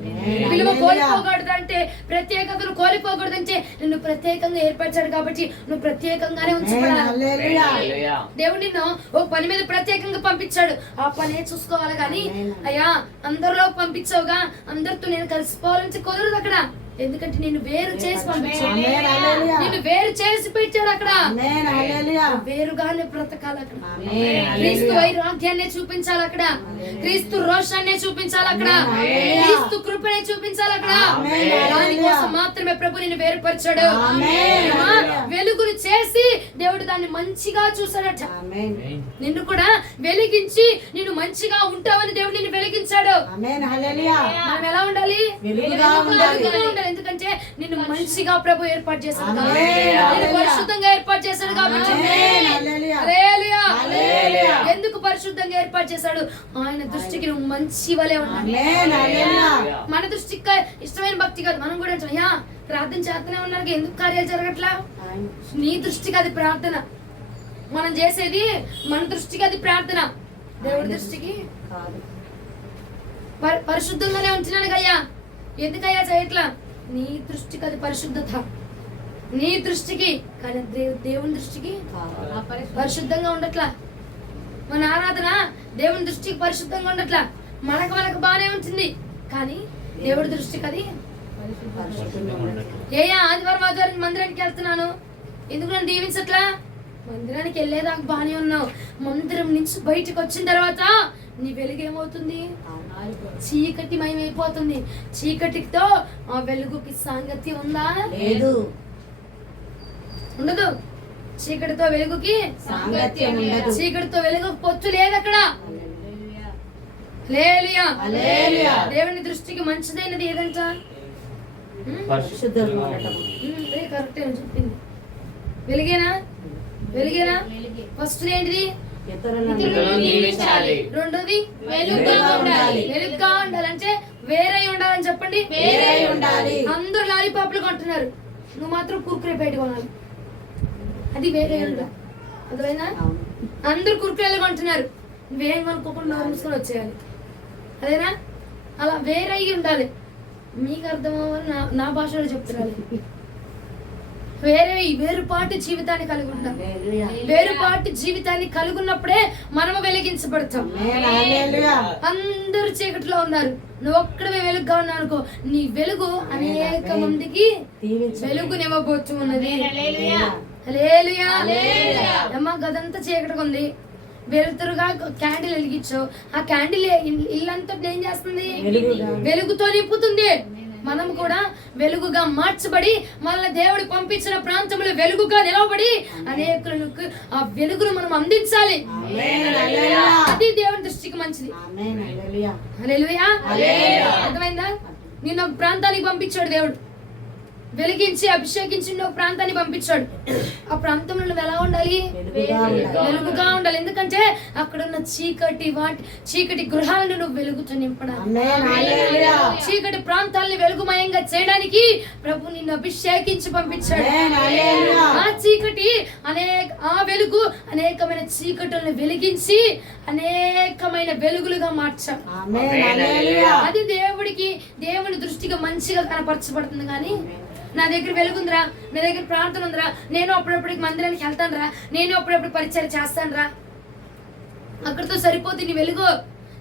విలువ కోల్పోకూడదంటే, ప్రత్యేకతను కోల్పోకూడదంటే నిన్ను ప్రత్యేకంగా ఏర్పరిచాడు కాబట్టి నువ్వు ప్రత్యేకంగానే ఉంచబడాలి. హల్లెలూయా. దేవుడు నిన్ను ఒక పని మీద ప్రత్యేకంగా పంపించాడు, ఆ పనే చూసుకోవాలి. కానీ అయ్యా అందరిలో పంపించావుగా, అందరితో నేను కలిసిపోవాలని కుదరదు అక్కడ. ఎందుకంటే నిన్ను వేరు చేసి పంపించాడు, ఆమేన్ హల్లెలూయా నిన్ను వేరు చేసి పెట్టాడు అక్కడ. ఆమేన్ హల్లెలూయా వేరుగానే బ్రతకాలి అక్కడ. ఆమేన్ క్రీస్తు వైరాగ్యాన్ని చూపించాలి అక్కడ, క్రీస్తు రోషాన్ని చూపించాలి అక్కడ, ఆమేన్. క్రీస్తు కృపని చూపించాలి అక్కడ. ఆమేన్. దానికోసం మాత్రమే ప్రభు నిన్ను వేరుపరిచాడు. ఆమేన్. అమ్మా, వెలుగును చేసి దేవుడు దాన్ని మంచిగా చూసాడట. ఆమేన్ నిన్ను కూడా వెలిగించి నిన్ను మంచిగా ఉంటావని దేవుడు నిన్ను వెలిగించాడు. ఆమేన్ హల్లెలూయా మనం ఎలా ఉండాలి? వెలుగుగా ఉండాలి. వెలుగుగా ఉండాలి. ఎందుకంటే నిన్ను మంచిగా ప్రభు ఏర్పాటు చేశాడు కాబట్టి. ఆమేన్. నిన్ను పరిశుద్ధంగా ఏర్పాటు చేశాడు కాబట్టి. ఆమేన్ హల్లెలూయా హల్లెలూయా. హల్లెలూయా. ఎందుకు పరిశుద్ధంగా ఏర్పాటు చేశాడు? ఆయన దృష్టికి నువ్వు మంచి వలే ఉన్నావు. ఆమేన్ హల్లెలూయా మన దృష్టికి ఇష్టమైన భక్తి కాదు. మనం కూడా అంటాం, అయ్యా ప్రార్థన చేస్తూనే ఉన్నారు, ఎందుకు కార్యాలు జరగట్లా? నీ దృష్టికి అది ప్రార్థన. మనం చేసేది మన దృష్టికి అది ప్రార్థన, దేవుడి దృష్టికి కాదు. పరిశుద్ధంగానే ఉంటున్నాను కయ్యా, ఎందుకయ్యా చేయట్లా? నీ దృష్టికి అది పరిశుద్ధత, నీ దృష్టికి. కానీ దేవుని దృష్టికి పరిశుద్ధంగా ఉండట్లా. మన ఆరాధన దేవుని దృష్టికి పరిశుద్ధంగా ఉండట్లా. మనకు బానే ఉంటుంది, కానీ దేవుడి దృష్టికి అది. ఆదివారం మందిరానికి వెళ్తున్నాను, ఎందుకు నన్ను దీవించట్లా? మందిరానికి వెళ్ళేదాకా బానే ఉన్నావు, మందిరం నుంచి బయటకు వచ్చిన తర్వాత నీ వెలుగు ఏమవుతుంది? చీకటి మయమైపోతుంది. చీకటితో ఆ వెలుగుకి సాంగత్యం ఉందా? లేదు. ఉండదు. చీకటితో వెలుగుకి సాంగత్యం ఉండదు. చీకటితో వెలుగు పొత్తు లేదు అక్కడ. హల్లెలూయా. హల్లెలూయా. దేవుని దృష్టికి మంచిదైనది ఏదంట? పరిశుద్ధంగా ఉండటం. కరెక్టే చెప్పింది. వెలుగేనా? వెలుగేనా? ఫస్ట్ ఏంటిది? ఇతరులను దీవించాలి. రెండోది వెలుగుగా ఉండాలి. వెలుగుగా ఉండాలంటే వేరై ఉండాలని చెప్పండి. వేరై ఉండాలి. అందరూ లాలీపాప్లు కొంటున్నారు, నువ్వు మాత్రం కుర్కురే బయట కొనాలి, అది వేరే ఉండాలి. అర్థమైనా? అవును. అందరూ కుర్కురేలు కొంటున్నారు, నువ్వేం కొనుక్కోకుండా నోరు మూసుకొని వచ్చేయాలి. అదేనా? అలా వేరై ఉండాలి. మీకు అర్థమవ్వాలి, నా భాషలో చెప్తున్నారు. వేరుపాటు జీవితాన్ని కలిగి ఉంటాం. హల్లెలూయా. వేరుపాటు జీవితాన్ని కలిగి ఉన్నప్పుడే మనము వెలిగించబడతాం. ఆమేన్ హల్లెలూయా. అందరూ చీకటిలో ఉన్నారు, నువ్వు ఒక్కడవే వెలుగుగా ఉన్నావు అనుకో, నీ వెలుగు అనేక మందికి వెలుగునివ్వబోతు ఉన్నది. హల్లెలూయా. అమ్మ గదంతా చీకటిగా ఉంది, వెలుతురుగా క్యాండిల్ వెలిగించావు, ఆ క్యాండిల్ ఇల్లంతా ఏం చేస్తుంది? వెలుగుతో నింపుతుంది. మనం కూడా వెలుగుగా మార్చబడి మనల్ని దేవుడు పంపించిన ప్రాంతంలో వెలుగుగా నిలవబడి అనేకులకు ఆ వెలుగును మనం అందించాలి. అది దేవుని దృష్టికి మంచిది. ఆమేన్ హల్లెలూయా. హల్లెలూయా. అర్థమైందా? నిన్ను ఒక ప్రాంతానికి పంపించాడు దేవుడు, వెలిగించి అభిషేకించి ఒక ప్రాంతాన్ని పంపించాడు. ఆ ప్రాంతంలో నువ్వు ఎలా ఉండాలి? వెలుగుగా ఉండాలి. ఎందుకంటే అక్కడ ఉన్న చీకటి గృహాలను నువ్వు వెలుగుతో నింపడాలి. చీకటి ప్రాంతాలని వెలుగుమయంగా చేయడానికి ప్రభు నిన్ను అభిషేకించి పంపించాడు. ఆ చీకటి ఆ వెలుగు అనేకమైన చీకటులను వెలిగించి అనేకమైన వెలుగులుగా మార్చాడు. అది దేవుని దృష్టిగా మంచిగా కనపరచబడుతుంది. కానీ నా దగ్గర వెలుగుందిరా, నా దగ్గర ప్రార్థన ఉందిరా, నేను అప్పుడప్పుడు మందిరానికి వెళ్తాను రా, నేను అప్పుడప్పుడు పరిచయం చేస్తాను రా, అక్కడితో సరిపోతుంది నీ వెలుగు.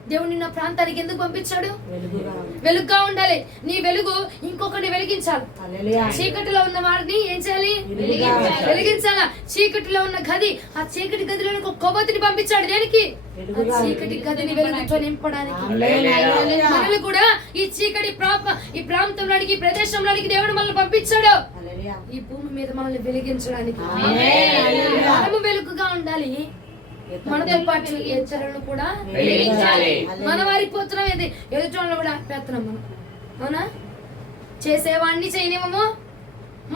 దేవుడు నిన్న ప్రాంతానికి ఎందుకు పంపించాడు? వెలుగుగా వెలుగుగా ఉండాలి. నీ వెలుగు ఇంకొకరిని వెలిగించాలి. హల్లెలూయా. చీకటిలో ఉన్న వారిని ఏం చేయాలి? వెలిగించాలి. వెలిగించాలా. చీకటిలో ఉన్న గది, ఆ చీకటి గదిలో ఒక కొవ్వొత్తిని పంపించాడు. దేనికి? ఆ వెలుగుగా చీకటి గదిని వెలుగుతో నింపడానికి. ఆమేన్. హల్లెలూయా. మనల్ని కూడా ఈ చీకటి ఈ ప్రాంతంలోనికి, ఈ ప్రదేశంలోనికి దేవుడు మనల్ని పంపించాడు. హల్లెలూయా. ఈ భూమి మీద మనల్ని వెలిగించడానికి. ఆమేన్. హల్లెలూయా. మనము వెలుగుగా ఉండాలి. మనతో పాటు ఇతరులను కూడా వెలిగించాలి. మన వారిపోతున్నాం, ఏది ఎదుటి కూడా ఆపేస్తున్నాం మనం. అవునా? చేసేవాడిని చేయనివ్వము,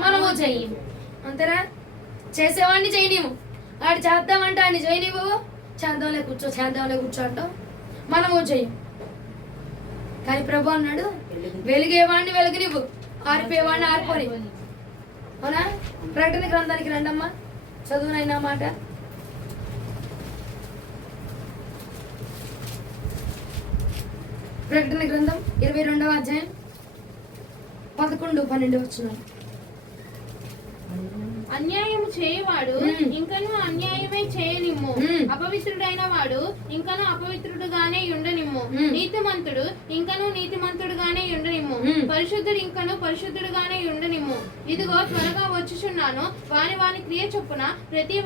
మనము చెయ్యము. అంతేనా? చేసేవాడిని చేయనివ్వము, ఆడు చేద్దామంటే ఆయన చేయనివ్వవు. చేద్దాంలే కూర్చో అంటాం, మనము చెయ్యం. కానీ ప్రభు అన్నాడు, వెలిగేవాడిని వెలుగునివ్వు, ఆరిపోయేవాడిని ఆరిపోని. అవునా? ప్రకటన గ్రంథానికి రండమ్మా, చదువునైనా మాట. ప్రకటన గ్రంథం 22వ అధ్యాయం 11, 12 వచనాలు. అన్యాయము చేయవాడు ఇంకను అన్యాయమే చేయనిమ్ము. అపవిత్రుడైన వాడు ఇంకను అపవిత్రుడుగానే ఉండనిమ్ము. నీతిమంతుడు ఇంకను నీతిమంతుడుగానే ఉండనిమ్ము. పరిశుద్ధుడు ఇంకను పరిశుద్ధుడుగానే ఉండనిమ్ము. ఇదిగో త్వరగా వచ్చుచున్నాను. వాని క్రియ చొప్పున ప్రతి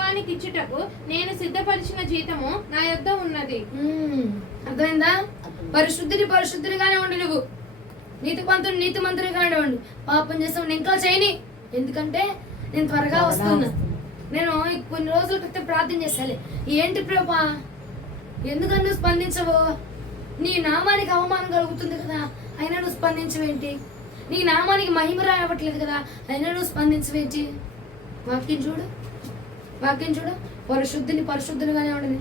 వానికిచ్చుటకు నేను సిద్ధపరిచిన జీతము నా యొద్ద ఉన్నది. అర్థమైందా? పరిశుద్ధుడిగానే ఉండు నువ్వు. నీతిమంతుడిగానే ఉండు. పాపం చేస్తావు ఇంకా చేయని. ఎందుకంటే నేను త్వరగా వస్తున్నా. నేను కొన్ని రోజుల క్రితం ప్రార్థన చేశాను. ఏంటి ప్రభా, ఎందుకని నువ్వు స్పందించవు? నీ నామానికి అవమానం కలుగుతుంది కదా, అయినా నువ్వు స్పందించవేంటి? నీ నామానికి మహిమ రావట్లేదు కదా, అయినా నువ్వు స్పందించవేంటి? వాక్యం చూడు. పరిశుద్ధునిగానే ఉండని.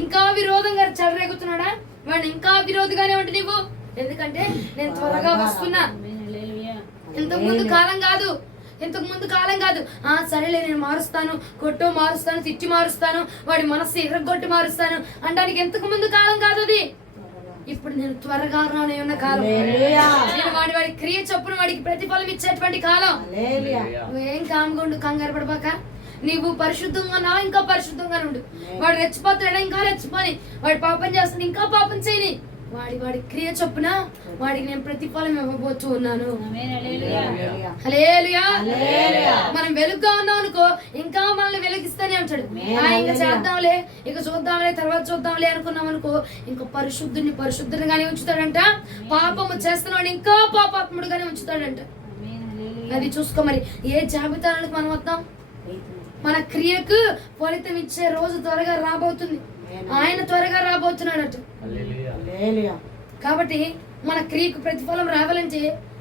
ఇంకా విరోధంగా చెలరేగుతున్నాడా? వాడు ఇంకా విరోధిగానే ఉండి నువ్వు. ఎందుకంటే నేను త్వరగా వస్తున్నా. ఇంతకు ముందు కాలం కాదు. సరేలే, నేను మారుస్తాను, మారుస్తాను, తిట్టి మారుస్తాను, వాడి మనస్సు ఎర్రగొట్టి మారుస్తాను అనడానికి ఇంతకు ముందు కాలం కాదు అది. ఇప్పుడు నేను త్వరగా రానే ఉన్న కాలం. నేను వాడి క్రియ చొప్పున వాడికి ప్రతిఫలం ఇచ్చేటువంటి కాలం. నువ్వేం కామగుండు, కంగారు పడబాక. నీవు పరిశుద్ధంగా ఉన్నావా? ఇంకా పరిశుద్ధంగా ఉండు. వాడు రెచ్చిపోతాడా? ఇంకా రెచ్చిపోని. వాడు పాపం చేస్తాడు, ఇంకా పాపం చేయని. వాడి క్రియ చొప్పున వాడికి నేను ప్రతిఫలం ఇవ్వబోతూ ఉన్నాను. హల్లెలూయా. మనం వెలుగుగా ఉన్నాం అనుకో, ఇంకా మనల్ని వెలిగిస్తూనే ఉంటాడు. ఇంకా చేద్దాంలే, ఇక చూద్దాంలే, తర్వాత చూద్దాంలే అనుకున్నాం అనుకో, ఇంకా పరిశుద్ధునిగానే ఉంచుతాడంట. పాపము చేస్తున్నాడు ఇంకా పాపాత్ముడుగానే ఉంచుతాడంట. అది చూసుకో. మరి ఏ జాబితాలకు మనం వద్దాం? మన క్రియకు ఫలితం ఇచ్చే రోజు త్వరగా రాబోతుంది. ఆయన త్వరగా రాబోతున్నాడట. కాబట్టి మన క్రియకు ప్రతిఫలం రావాలంటే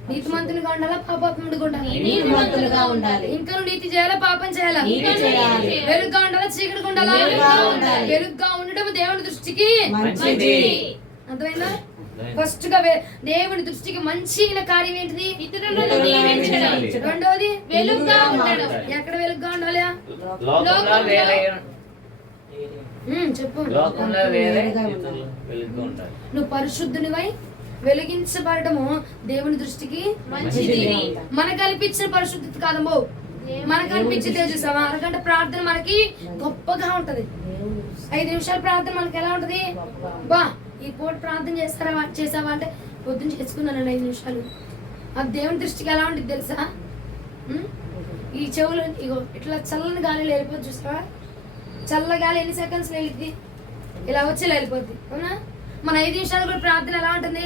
నీతిమంతునిగా ఉండాలా, పాపాత్ముడిగా ఉండాలి. ఇంకా నీతి చేయాలా, పాపం చేయాలా? వెలుగుగా ఉండాలా, చీకటిగా ఉండాలా? వెలుగుగా ఉండడం దేవుని దృష్టికి మంచిది. అర్థమైందా? ఫస్ట్ గా దేవుని దృష్టికి మంచి కార్యం ఏంటిది? ఇతరులను దీవించడం. రెండోది వెలుగుగా ఉండడం. ఎక్కడ వెలుగుగా ఉండాలి? చెప్పు. నువ్వు పరిశుద్ధునివై వెలిగించబడము దేవుని దృష్టికి మంచిది. మనకు కల్పించిన పరిశుద్ధత కాదమ్మో, మనకు కల్పించింది చూసావా? అరగంట ప్రార్థన మనకి గొప్పగా ఉంటది. 5 నిమిషాల ప్రార్థన మనకి ఎలా ఉంటది? బా, ఈ పూట ప్రార్థన చేసావా అంటే పొద్దున్న చేసుకున్నాను 5 నిమిషాలు. అది దేవుని దృష్టికి ఎలా ఉంటుంది తెలుసా? ఈ చెవులు ఇగో ఇట్లా చల్లని గాలి వెళ్ళిపోద్ది చూసావా? చల్ల గాలి ఎన్ని సెకండ్స్ వెళ్ళిద్ది? ఇలా వచ్చి వెళ్ళిపోద్ది. అవునా? మన 5 నిమిషాలు కూడా ప్రార్థన ఎలా ఉంటుంది?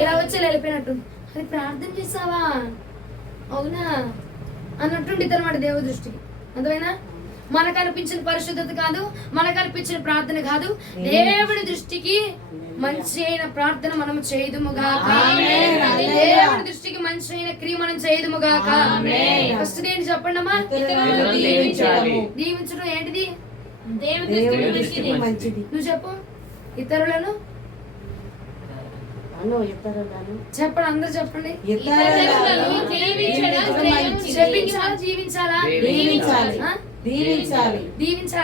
ఇలా వచ్చి వెళ్ళిపోయినట్టుంది. అది ప్రార్థన చేసావా? అవునా అన్నట్టుండిద్ది అనమాట దేవుడి దృష్టికి. అందువైనా మనకు అనిపించిన పరిశుద్ధత కాదు, మనకు అనిపించిన ప్రార్థన కాదు, దేవుడి దృష్టికి మంచి అయిన ప్రార్థన మనం చేయదుముగాక. దేవుడి దృష్టికి మంచి అయిన క్రియ మనం చేయదుముగాక. ఫస్ట్ ఏంటి చెప్పండి అమ్మా? దీవించడం ఏంటిది? మంచిది. నువ్వు చెప్పు. ఇతరులను చెప్పండి, అందరూ చెప్పండి. చెప్పించాలా, జీవించాలా? దీవించాలి.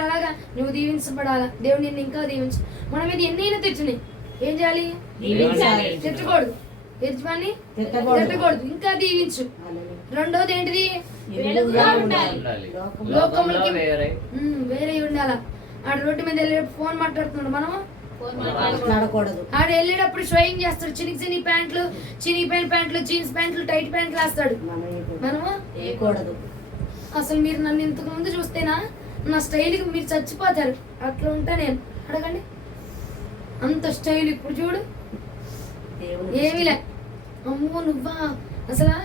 అలాగా నువ్వు దీవించబడాలా. దేవుడు నిన్ను ఇంకా దీవించు. మనం ఇది ఎన్నైనా తెచ్చినాయి, ఏం చేయాలి? తిట్టకూడదు. యజమాని తిట్టకూడదు, ఇంకా దీవించు. రెండోది ఏంటిది? లోకములకి వేరే ఉండాలా. ఆడ రోడ్డు మీద వెళ్ళి ఫోన్ మాట్లాడుతున్నాడు, మనం మాట్లాడకూడదు. ఆడు వెళ్ళేటప్పుడు షోయింగ్ చేస్తాడు, చినిగిన ప్యాంట్లు, జీన్స్ ప్యాంట్లు, టైట్ ప్యాంట్లు వేస్తాడు. మనము వేయకూడదు. అసలు మీరు నన్ను ఇంతకు ముందు చూస్తేనా నా స్టైల్కి మీరు చచ్చిపోతారు. అట్లా ఉంటా నేను. అడగండి, అంత స్టైల్. ఇప్పుడు చూడు దేవుని ఏమిలే. అమ్మో నువ్వా, అసలు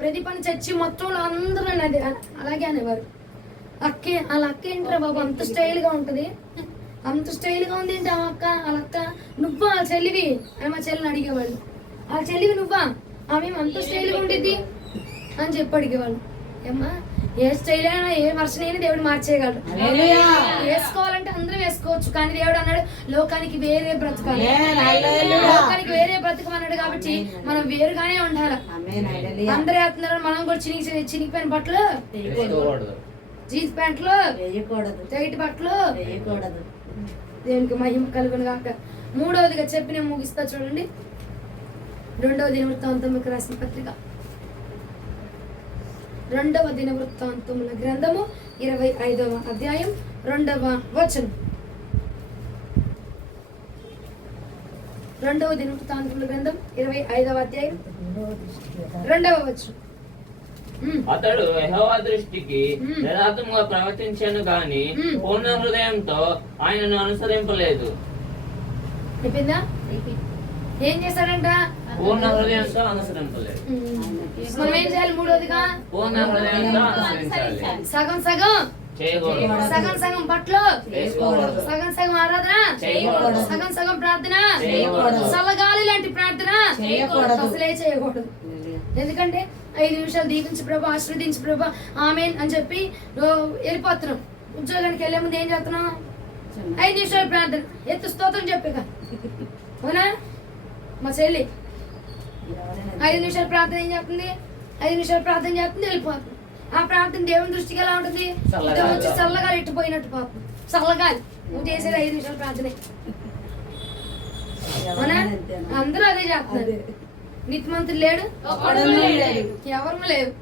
ప్రతి పని చచ్చి మొత్తం అందరూ అది అలాగే అనేవారు. అక్కే వాళ్ళ అక్క ఏంట్రా బాబు అంత స్టైల్గా ఉంటుంది, అంత స్టైల్గా ఉంది ఏంటి ఆ అక్క, వాళ్ళ అక్క నువ్వా ఆ చెల్లివి అని మా చెల్లిని అడిగేవాళ్ళు. ఆ చెల్లివి నువ్వా, ఆమె అంత స్టైల్గా ఉండిద్ది అని చెప్పి అడిగేవాళ్ళు. ఏమ్మా ఏ స్టైల్ అయినా ఏ వర్షన్ అయినా దేవుడు మార్చేయగలరు. హల్లెలూయా. వేసుకోవాలంటే అందరూ వేసుకోవచ్చు, కానీ దేవుడు అన్నాడు లోకానికి వేరే బ్రతకాలి, ఆమేన్. హల్లెలూయా. లోకానికి వేరే బ్రతకమన్నాడు. కాబట్టి మనం వేరుగానే ఉండాలి. ఆమేన్. హల్లెలూయా. అందరూ వేస్తున్నారు, మనం కూడా చినిగిపోయిన బట్టలు, వేసుకోకూడదు. జీన్స్ ప్యాంట్లు, వేయకూడదు. టైట్ బట్టలు. వేయకూడదు. దేవునికి మహిమ కలుగును గాక. మూడవదిగా చెప్పి నేను ముగిస్తా చూడండి. 2వ దినవృత్తాంతములకు రాసిన పత్రిక 2వ దినవృత్తాంతముల గ్రంథము 25వ అధ్యాయం 2వ వచనం. 2వ దినవృత్తాంతముల గ్రంథం 25వ అధ్యాయం 2వ వచనం. అతడు యెహోవా దృష్టికి యథార్థముగా ప్రవర్తించాను గాని పూర్ణ హృదయంతో ఆయనను అనుసరింపలేదు. చెప్పిందా? ఏం చేశాడంట? పూర్ణ హృదయంతో అనుసరింపలేదు. మనం ఏం చేయాలి? మూడోదిగా పూర్ణ హృదయంతో అనుసరించాలి. సగం సగం చేయకూడదు. సగం సగం పట్లు, వేసుకోకూడదు. సగం సగం ఆరాధన, చేయకూడదు. సగం సగం ప్రార్థన, చేయకూడదు. చల్లగాలి లాంటి ప్రార్థన చేయకూడదు. అసలే చేయకూడదు. ఎందుకంటే 5 నిమిషాలు దీవించి ప్రభా, ఆశీర్వదించి ప్రభా, ఆమేన్ అని చెప్పి వెళ్ళిపోతున్నాం. ఉద్యోగానికి వెళ్ళే ముందు ఏం చేస్తున్నాం? 5 నిమిషాలు ప్రార్థన, ఎత్తు స్తోత్రం చెప్పాక. అవునా? మా చెల్లి 5 నిమిషాలు ప్రార్థన ఏం చేస్తుంది? 5 నిమిషాలు ప్రార్థన చేస్తుంది, వెళ్ళిపోతుంది. ఆ ప్రార్థన దేవుని దృష్టికి ఎలా ఉంటుంది? చల్లగాలి. వచ్చి చల్లగాలి ఇట్టుపోయినట్టు పోతుంది. చల్లగాలి. నువ్వు చేసేది 5 నిమిషాలు ప్రార్థనే. అవునా? అందరూ అదే చేస్తున్నారు. నీతిమంతుడు లేడు, ఎవరు లేరు.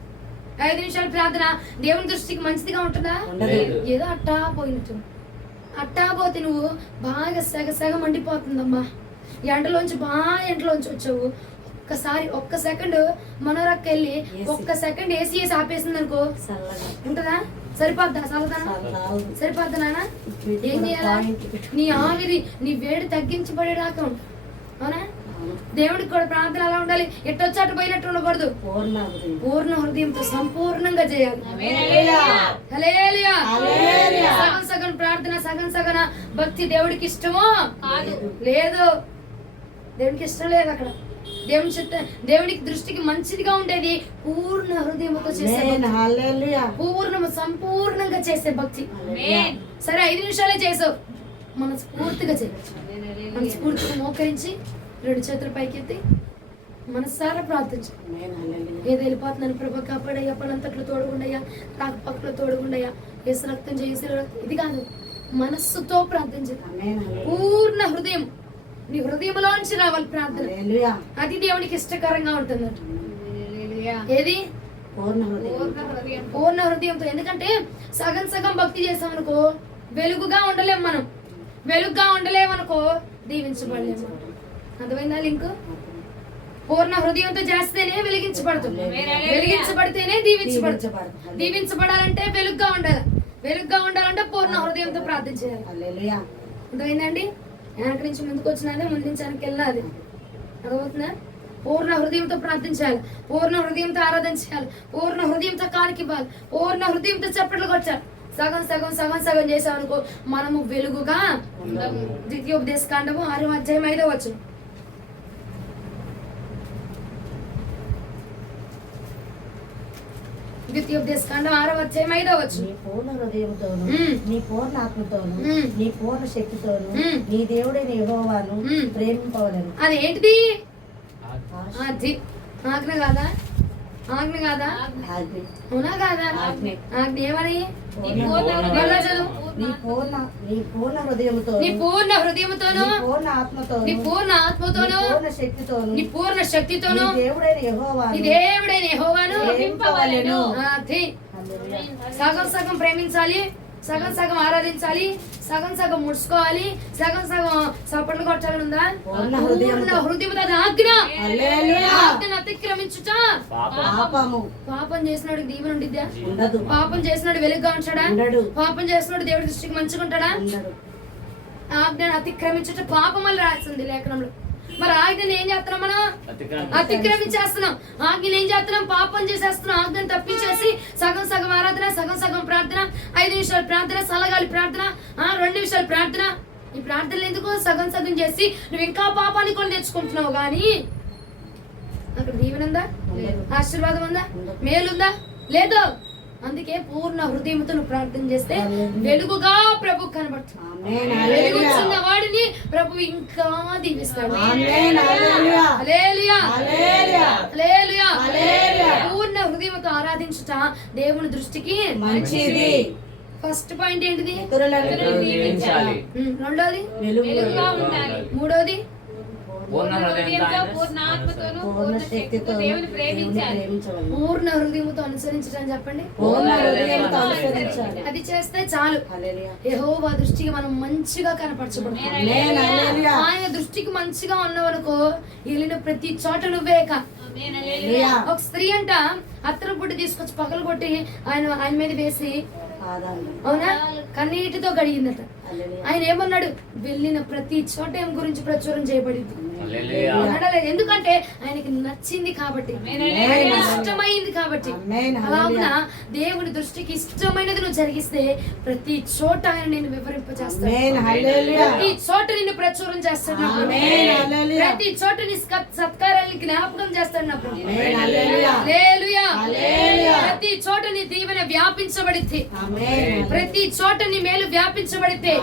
5 నిమిషాలు ప్రార్థన దేవుని దృష్టికి మంచిదిగా ఉంటుందా? లేదు. ఏదో అట్టా పోయినట్టు. అట్టా పోతే నువ్వు బాగా సగ మండిపోతుందమ్మా. ఎండలోంచి వచ్చావు. ఒక్క సెకండ్ మనోరక్క వెళ్ళి ఒక్క సెకండ్ ఏసీ ఆపేసింది అనుకో, ఉంటుందా? సరిపోద్దా? సరిపోద్దా నాన్న? ఏం చేయాలా? నీ ఆవిరి, నీ వేడి తగ్గించబడేదాకా ఉండు. అవునా? దేవుడికి కూడా ప్రార్థన అలా ఉండాలి. ఎట్టొచ్చాటు పోయినట్టు ఉండకూడదు. పూర్ణ హృదయంతో సంపూర్ణంగా చేయాలి. హల్లెలూయా. సగం సగం ప్రార్థన, సగం సగం భక్తి దేవుడికి ఇష్టమో లేదు. దేవుడికి ఇష్టం లేదు. అక్కడ దేవునికి దృష్టికి మంచిదిగా ఉండేది పూర్ణ హృదయంతో చేసే సంపూర్ణంగా చేసే భక్తి. సరే 5 నిమిషాలే చేసావు, మనస్ఫూర్తిగా చేయవచ్చు. మనస్ఫూర్తిగా మోకరించి 2 చేతులు పైకెత్తి మనసారా ప్రార్థించు. ఏదో వెళ్ళిపోతున్నాను ప్రభా, కాపాడయ్యా, పనంతట్లో తోడుగుండయ్యా, నాకు పక్కలో తోడుగుండయ్యా, ఏసు రక్తం చేసి ఇది కాదు, మనస్సుతో ప్రార్థించాలి. పూర్ణ హృదయం, నీ హృదయంలోంచి రావాలి ప్రార్థన. అది దేవునికి ఇష్టకరంగా ఉంటుంది. ఏది? పూర్ణ హృదయంతో. ఎందుకంటే సగం సగం భక్తి చేసామనుకో వెలుగుగా ఉండలేము. మనం వెలుగుగా ఉండలేమనుకో దీవించబడలేము. అర్థమైందా లింక్? పూర్ణ హృదయంతో చేస్తేనే వెలిగించబడుతుంది, వెలిగించబడితేనే దీవించబడుతుంది. దీవించబడాలంటే వెలుగుగా ఉండాలి. వెలుగుగా ఉండాలంటే పూర్ణ హృదయంతో ప్రార్థించాలి. అర్థమైందండి? వెనక నుంచి ముందుకు వచ్చినదే, ముందు నుంచి వెనక్కి వెళ్ళాలి. అర్థమవుతుందా? పూర్ణ హృదయంతో ప్రార్థించాలి, పూర్ణ హృదయంతో ఆరాధించాలి, పూర్ణ హృదయంతో కానికివ్వాలి, పూర్ణ హృదయంతో చప్పట్లు కొట్టాలి. సగం సగం సగం సగం చేసామనుకో మనము వెలుగుగా. ద్వితీయోపదేశ కాండము 6వ అధ్యాయం 5వ వచనం. ద్వితీయోపదేశ కాండం 6వ అధ్యాయం 5వ వచనం. నీ పూర్ణ హృదయంతోను, నీ పూర్ణ ఆత్మతోను, నీ పూర్ణ శక్తితోను నీ దేవుడైన యెహోవాను ప్రేమింపవలెను. అది ఏంటిది? అది ఆజ్ఞ కాదా? ఆజ్ఞ కాదా? అవునా కాదా? ఆజ్ఞ ఏమని? నీ పూర్ణ హృదయముతోను, నీ పూర్ణ హృదయముతోను, నీ పూర్ణ ఆత్మతోను, నీ పూర్ణ ఆత్మతోను, నీ పూర్ణ శక్తితోను, నీ పూర్ణ శక్తితోను నీ దేవుడైన యెహోవాను యెహోవాను ప్రేమింపవలెను. అది సగం సగం ప్రేమించాలి, సగం సగం ఆరాధించాలి, సగం సగం ముడుచుకోవాలి, సగం సగం చప్పట్లు కొట్టాలని ఉందా? పూర్ణ పూర్ణ హృదయముతో అది ఆజ్ఞ. హల్లెలూయా. ఆజ్ఞను అతిక్రమించుట పాపము పాపం చేసినాడు దీవెన ఉండిద్దా? ఉండదు, పాపం చేసినాడు వెలుగుగా ఉంటాడా? ఉండడు, పాపం చేసినాడు దేవుడి దృష్టికి మంచిగా ఉంటాడా? ఉండడు. ఆజ్ఞను అతిక్రమించుట పాపం అని రాసింది లేఖనంలో. మరి ఆజ్ఞను ఏం చేస్తున్నాం మనం? అతిక్రమించేస్తున్నాం. ఆజ్ఞను ఏం చేస్తున్నాం? పాపం చేసేస్తున్నాం. ఆజ్ఞను తప్పించేసి సగం సగం ఆరాధన, సగం సగం ప్రార్థన, 5 నిమిషాలు ప్రార్థన, సలగాలి ప్రార్థన, 2 నిమిషాలు ప్రార్థన. ఈ ప్రార్థనలు ఎందుకు? సగం సగం చేసి నువ్వు ఇంకా పాపాన్ని కొని తెచ్చుకుంటున్నావు. కానీ అక్కడ దీవెన ఉందా? ఆశీర్వాదం ఉందా? మేలుందా? లేదు. అందుకే పూర్ణ హృదయంతో నువ్వు ప్రార్థన చేస్తే వెలుగుగా ప్రభు కనబడుతుంది. ఆమేన్. వెలుగుచున్న వాడిని ప్రభు ఇంకా దీవిస్తాడు. ఆమేన్. హల్లెలూయా. హల్లెలూయా. హల్లెలూయా. హల్లెలూయా. హల్లెలూయా. పూర్ణ హృదయంతో ఆరాధించుట దేవుని దృష్టికి మంచిది. ఫస్ట్ పాయింట్ ఏంటిది? ఇతరులను దీవించాలి. రెండోది వెలుగుగా ఉండాలి. మూడోది పూర్ణ హృదయంతో, పూర్ణ ఆత్మతోను, పూర్ణ పూర్ణ శక్తితో శక్తితో దేవుని ప్రేమించాలి. ప్రేమించవాలి. పూర్ణ హృదయంతో అనుసరించడం చెప్పండి. పూర్ణ హృదయంతో అనుసరించాలి. అది చేస్తే చాలు. హల్లెలూయా. యెహోవా దృష్టికి మనం మంచిగా కనపరచబడతాం. ఆమేన్. హల్లెలూయా. ఆయన దృష్టికి మంచిగా ఉన్నావనుకో వెళ్ళిన ప్రతి చోట నువ్వేక. ఆమేన్. హల్లెలూయా. ఒక స్త్రీ అంట అత్తరు బుడ్డి తీసుకొచ్చి పగలు కొట్టి ఆయన మీద వేసి, ఆదాము. అవునా, కన్నీటితో కడిగిందట. హల్లెలూయా. ఆయన ఏమన్నాడు? వెళ్ళిన ప్రతి చోట ఏం గురించి ప్రచురం చేయబడింది. హల్లెలూయా. అనలేదు. ఎందుకంటే ఆయనకి నచ్చింది కాబట్టి, ఆయనకి ఇష్టమైంది కాబట్టి. ఆమేన్. అలాగున హల్లెలూయా. దేవుని దృష్టికి ఇష్టమైనది నువ్వు జరిగిస్తే ప్రతి చోట ఆయన నేను వివరింపజేస్తాను. ఆమేన్. హల్లెలూయా. ప్రతి చోట నిన్ను ప్రచురం చేస్తాడు నా ప్రభు. ఆమేన్. హల్లెలూయా. ప్రతి చోట నీ సత్కారాన్ని జ్ఞాపకం చేస్తాడు నా ప్రభు. ఆమేన్. హల్లెలూయా. హల్లెలూయా. హల్లెలూయా. ప్రతి చోట నీ దీవెన వ్యాపించబడితే, ఆమేన్. ప్రతి చోట నీ మేలు వ్యాపించబడితే,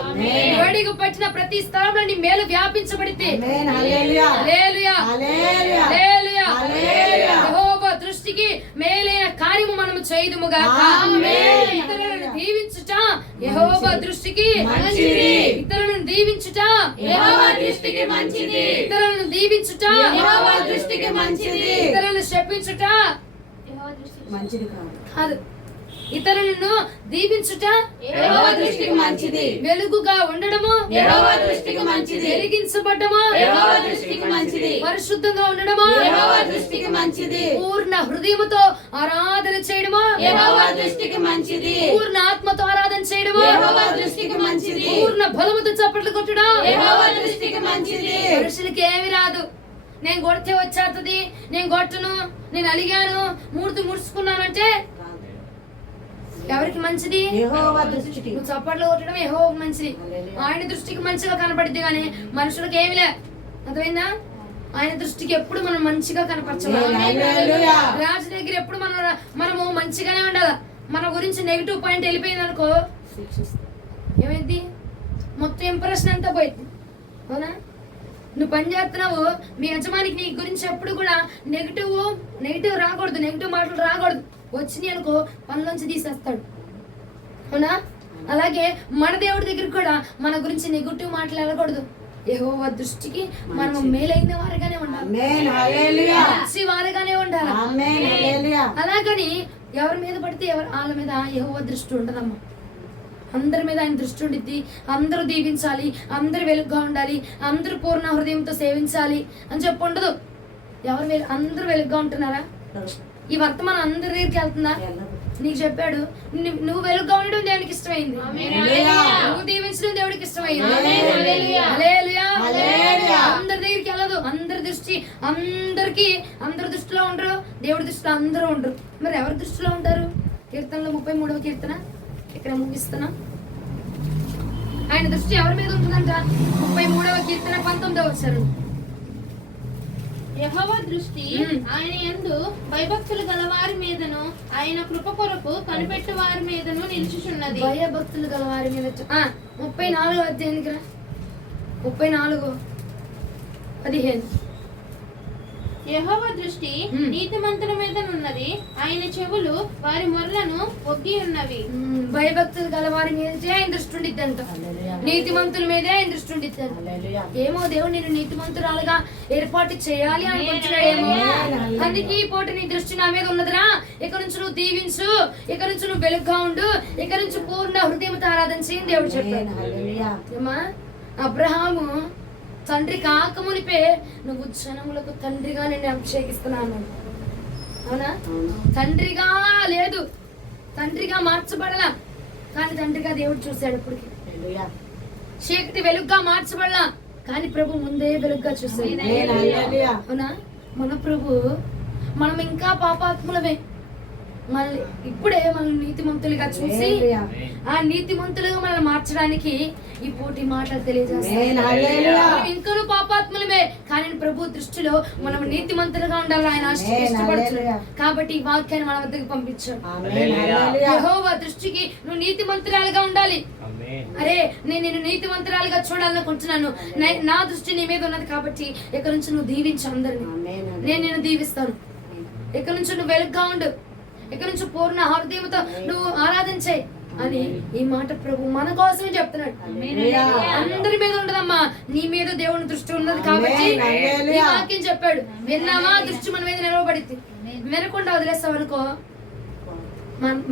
వేడిగా పట్టిన ప్రతి స్థలంలో నీ మేలు వ్యాపించబడితే, ఆమేన్. హల్లెలూయా. హల్లెలూయా. హల్లెలూయా. హల్లెలూయా. హల్లెలూయా. యెహోవా దృష్టికి మేలైన కార్యము మనము చేయుదుముగాక. ఆమేన్. ఇతరులను దీవించుట యెహోవా దృష్టికి మంచిది. ఇతరులను దీవించుట యెహోవా దృష్టికి మంచిది. ఇతరులను దీవించుట యెహోవా దృష్టికి మంచిది. ఇతరులను శపించుట యెహోవా దృష్టికి మంచిది కాదు. కాదు. ఇతరులను దీవించుట యెహోవా దృష్టికి మంచిది. వెలుగుగా ఉండడము యెహోవా దృష్టికి మంచిది. వెలిగించబడ్డము యెహోవా దృష్టికి మంచిది. పరిశుద్ధంగా ఉండడము యెహోవా దృష్టికి మంచిది. పూర్ణ హృదయముతో ఆరాధన చేయడము యెహోవా దృష్టికి మంచిది. పూర్ణ ఆత్మతో ఆరాధన చేయడము యెహోవా దృష్టికి మంచిది. పూర్ణ బలముతో చప్పట్లు కొట్టడం యెహోవా దృష్టికి మంచిది. మనుషులకి ఏమి రాదు. నేను కొడితే వచ్చేస్తుంది, నేను కొట్టను, నేను అలిగాను, ముడుచుకున్నానంటే ఎవరికి మంచిది? యెహోవా దృష్టికి. నువ్వు చప్పట్లు కొట్టడం యెహోవాకు మంచిది. ఆయన దృష్టికి మంచిగా కనపడిద్ది కానీ మనుషులకు ఏమిలే. అర్థమైందా? ఆయన దృష్టికి ఎప్పుడు మనం మంచిగా కనపరచాలి. హల్లెలూయా. రాజు దగ్గర ఎప్పుడు మనము మంచిగానే ఉండాలి. మన గురించి నెగిటివ్ పాయింట్ వెళ్ళిపోయింది అనుకో ఏమైంది? మొత్తం ఇంప్రెషన్ అంతా పోయింది. అవునా? నువ్వు పని చేస్తున్నావు, మీ యజమానికి నీ గురించి ఎప్పుడు కూడా నెగిటివ్ రాకూడదు, నెగిటివ్ మాటలు రాకూడదు. వచ్చినాయి అనుకో పనిలోంచి తీసేస్తాడు. అవునా? అలాగే మన దేవుడి దగ్గర కూడా మన గురించి నెగిటివ్ మాటలు వెళ్ళకూడదు. యెహోవా దృష్టికి మనం మేలైన వారుగానే ఉండాలి. ఆమేన్. హల్లెలూయా. మంచి వారుగానే ఉండాలి. ఆమేన్. హల్లెలూయా. అలాగని ఎవరి మీద పడితే వాళ్ళ మీద యెహోవా దృష్టి ఉండదమ్మా. అందరి మీద ఆయన దృష్టి ఉండిద్ది. అందరూ దీవించాలి, అందరూ వెలుగుగా ఉండాలి, అందరూ పూర్ణ హృదయంతో సేవించాలి అని చెప్పి ఉండదు. అందరూ వెలుగుగా ఉంటున్నారా? ఈ వర్తమానం అందరి దగ్గరికి వెళ్తుందా? నీకు చెప్పాడు నువ్వు వెలుగుగా ఉండడం దేవునికి ఇష్టమైంది, నువ్వు దీవించడం దేవుడికి ఇష్టమైంది. హల్లెలూయా. అందరి దగ్గరికి వెళ్ళదు. అందరి దృష్టి అందరి దృష్టిలో ఉండరు, దేవుడి దృష్టిలో అందరూ ఉండరు. మరి ఎవరి దృష్టిలో ఉంటారు? కీర్తనలో 33వ కీర్తన ఇక్కడ ముగిస్తున్నా. ఆయన దృష్టి ఎవరి మీద ఉంటుందంట? 33వ కీర్తన 19వ వచనం. యెహోవా దృష్టి ఆయన యందు భయభక్తులు గల వారి మీదను ఆయన కృప కొరకు కనిపెట్టు వారి మీదను నిలుచుచున్నది. భయభక్తులు గల వారి మీద 34వ అధ్యాయానికి రా. 34:15 యెహోవా దృష్టి నీతిమంతుల మీద ఉన్నది, ఆయన చెవులు వారి మొర్లను ఒగ్గి ఉన్నవి. భయభక్తులు గల వారి మీదే ఆయన దృష్టి ఉండిద్దంట, నీతిమంతుల మీదే ఆయన దృష్టి ఉండిద్దంట. హల్లెలూయా. ఏమో దేవుడు నేను నీతిమంతురాలుగా ఏర్పాటు చేయాలి అనుకుంటున్నాడేమో. అందుకే ఈ పూట నీ దృష్టి నా మీద ఉన్నదిరా, ఇక నుంచి నువ్వు దీవించు, ఇక నుంచి నువ్వు వెలుగుగా ఉండు, ఇక నుంచి పూర్ణ హృదయంతో ఆరాధన చేయని దేవుడు చెప్పాడు. హల్లెలూయా. ఏమా అబ్రహాము తండ్రి కాకమునిపే నువ్వు జనములకు తండ్రిగా నేను అభిషేకిస్తున్నాను. అవునా? తండ్రిగా లేదు, తండ్రిగా మార్చబడలా, కానీ తండ్రిగా దేవుడు చూశాడు. ఇప్పటికి హల్లెలూయా. చీకటి వెలుగుగా మార్చబడలా, కానీ ప్రభు ముందే వెలుగుగా చూశాడు. హల్లెలూయా. అవునా? మన ప్రభు మనం ఇంకా పాపాత్ములమే, మనల్ని ఇప్పుడే మనం నీతిమంతులుగా చూసి హల్లెలూయా. ఆ నీతిమంతులుగా మనల్ని మార్చడానికి ఈ పోటీ మాటలు తెలియజేస్తాం. హల్లెలూయా. మనం ఇంకనూ పాపాత్ములమే, కానీ ప్రభు దృష్టిలో మనం నీతిమంతులుగా ఉండాలని ఆయన ఇష్టపడుతున్నాడు. కాబట్టి ఈ వాక్యాన్ని మన వద్దకు పంపించాడు. ఆమేన్. హల్లెలూయా. యెహోవా దృష్టికి నువ్వు నీతిమంతురాలుగా ఉండాలి. అరే నేను నిన్ను నీతిమంతురాలుగా చూడాలనుకుంటున్నాను, నా దృష్టి నీ మీద ఉన్నది, కాబట్టి ఇక్కడ నుంచి నువ్వు దీవించు అందరిని, ఆమేన్. నేను నిన్ను దీవిస్తాను. ఇక్కడ నుంచి నువ్వు వెలుగుగా ఉండు, ఇక్కడ నుంచి పూర్ణ హృదయంతో నువ్వు ఆరాధన చేయి అని ఈ మాట ప్రభు మన కోసమే చెప్తున్నాడు. అందరి మీద ఉండదమ్మా, నీ మీద దేవుని దృష్టి ఉన్నది కాబట్టి ఈ వాక్యం చెప్పాడు. విన్నామా? దృష్టి మన మీద నిలవబడింది. వినకుండా వదిలేస్తాం అనుకో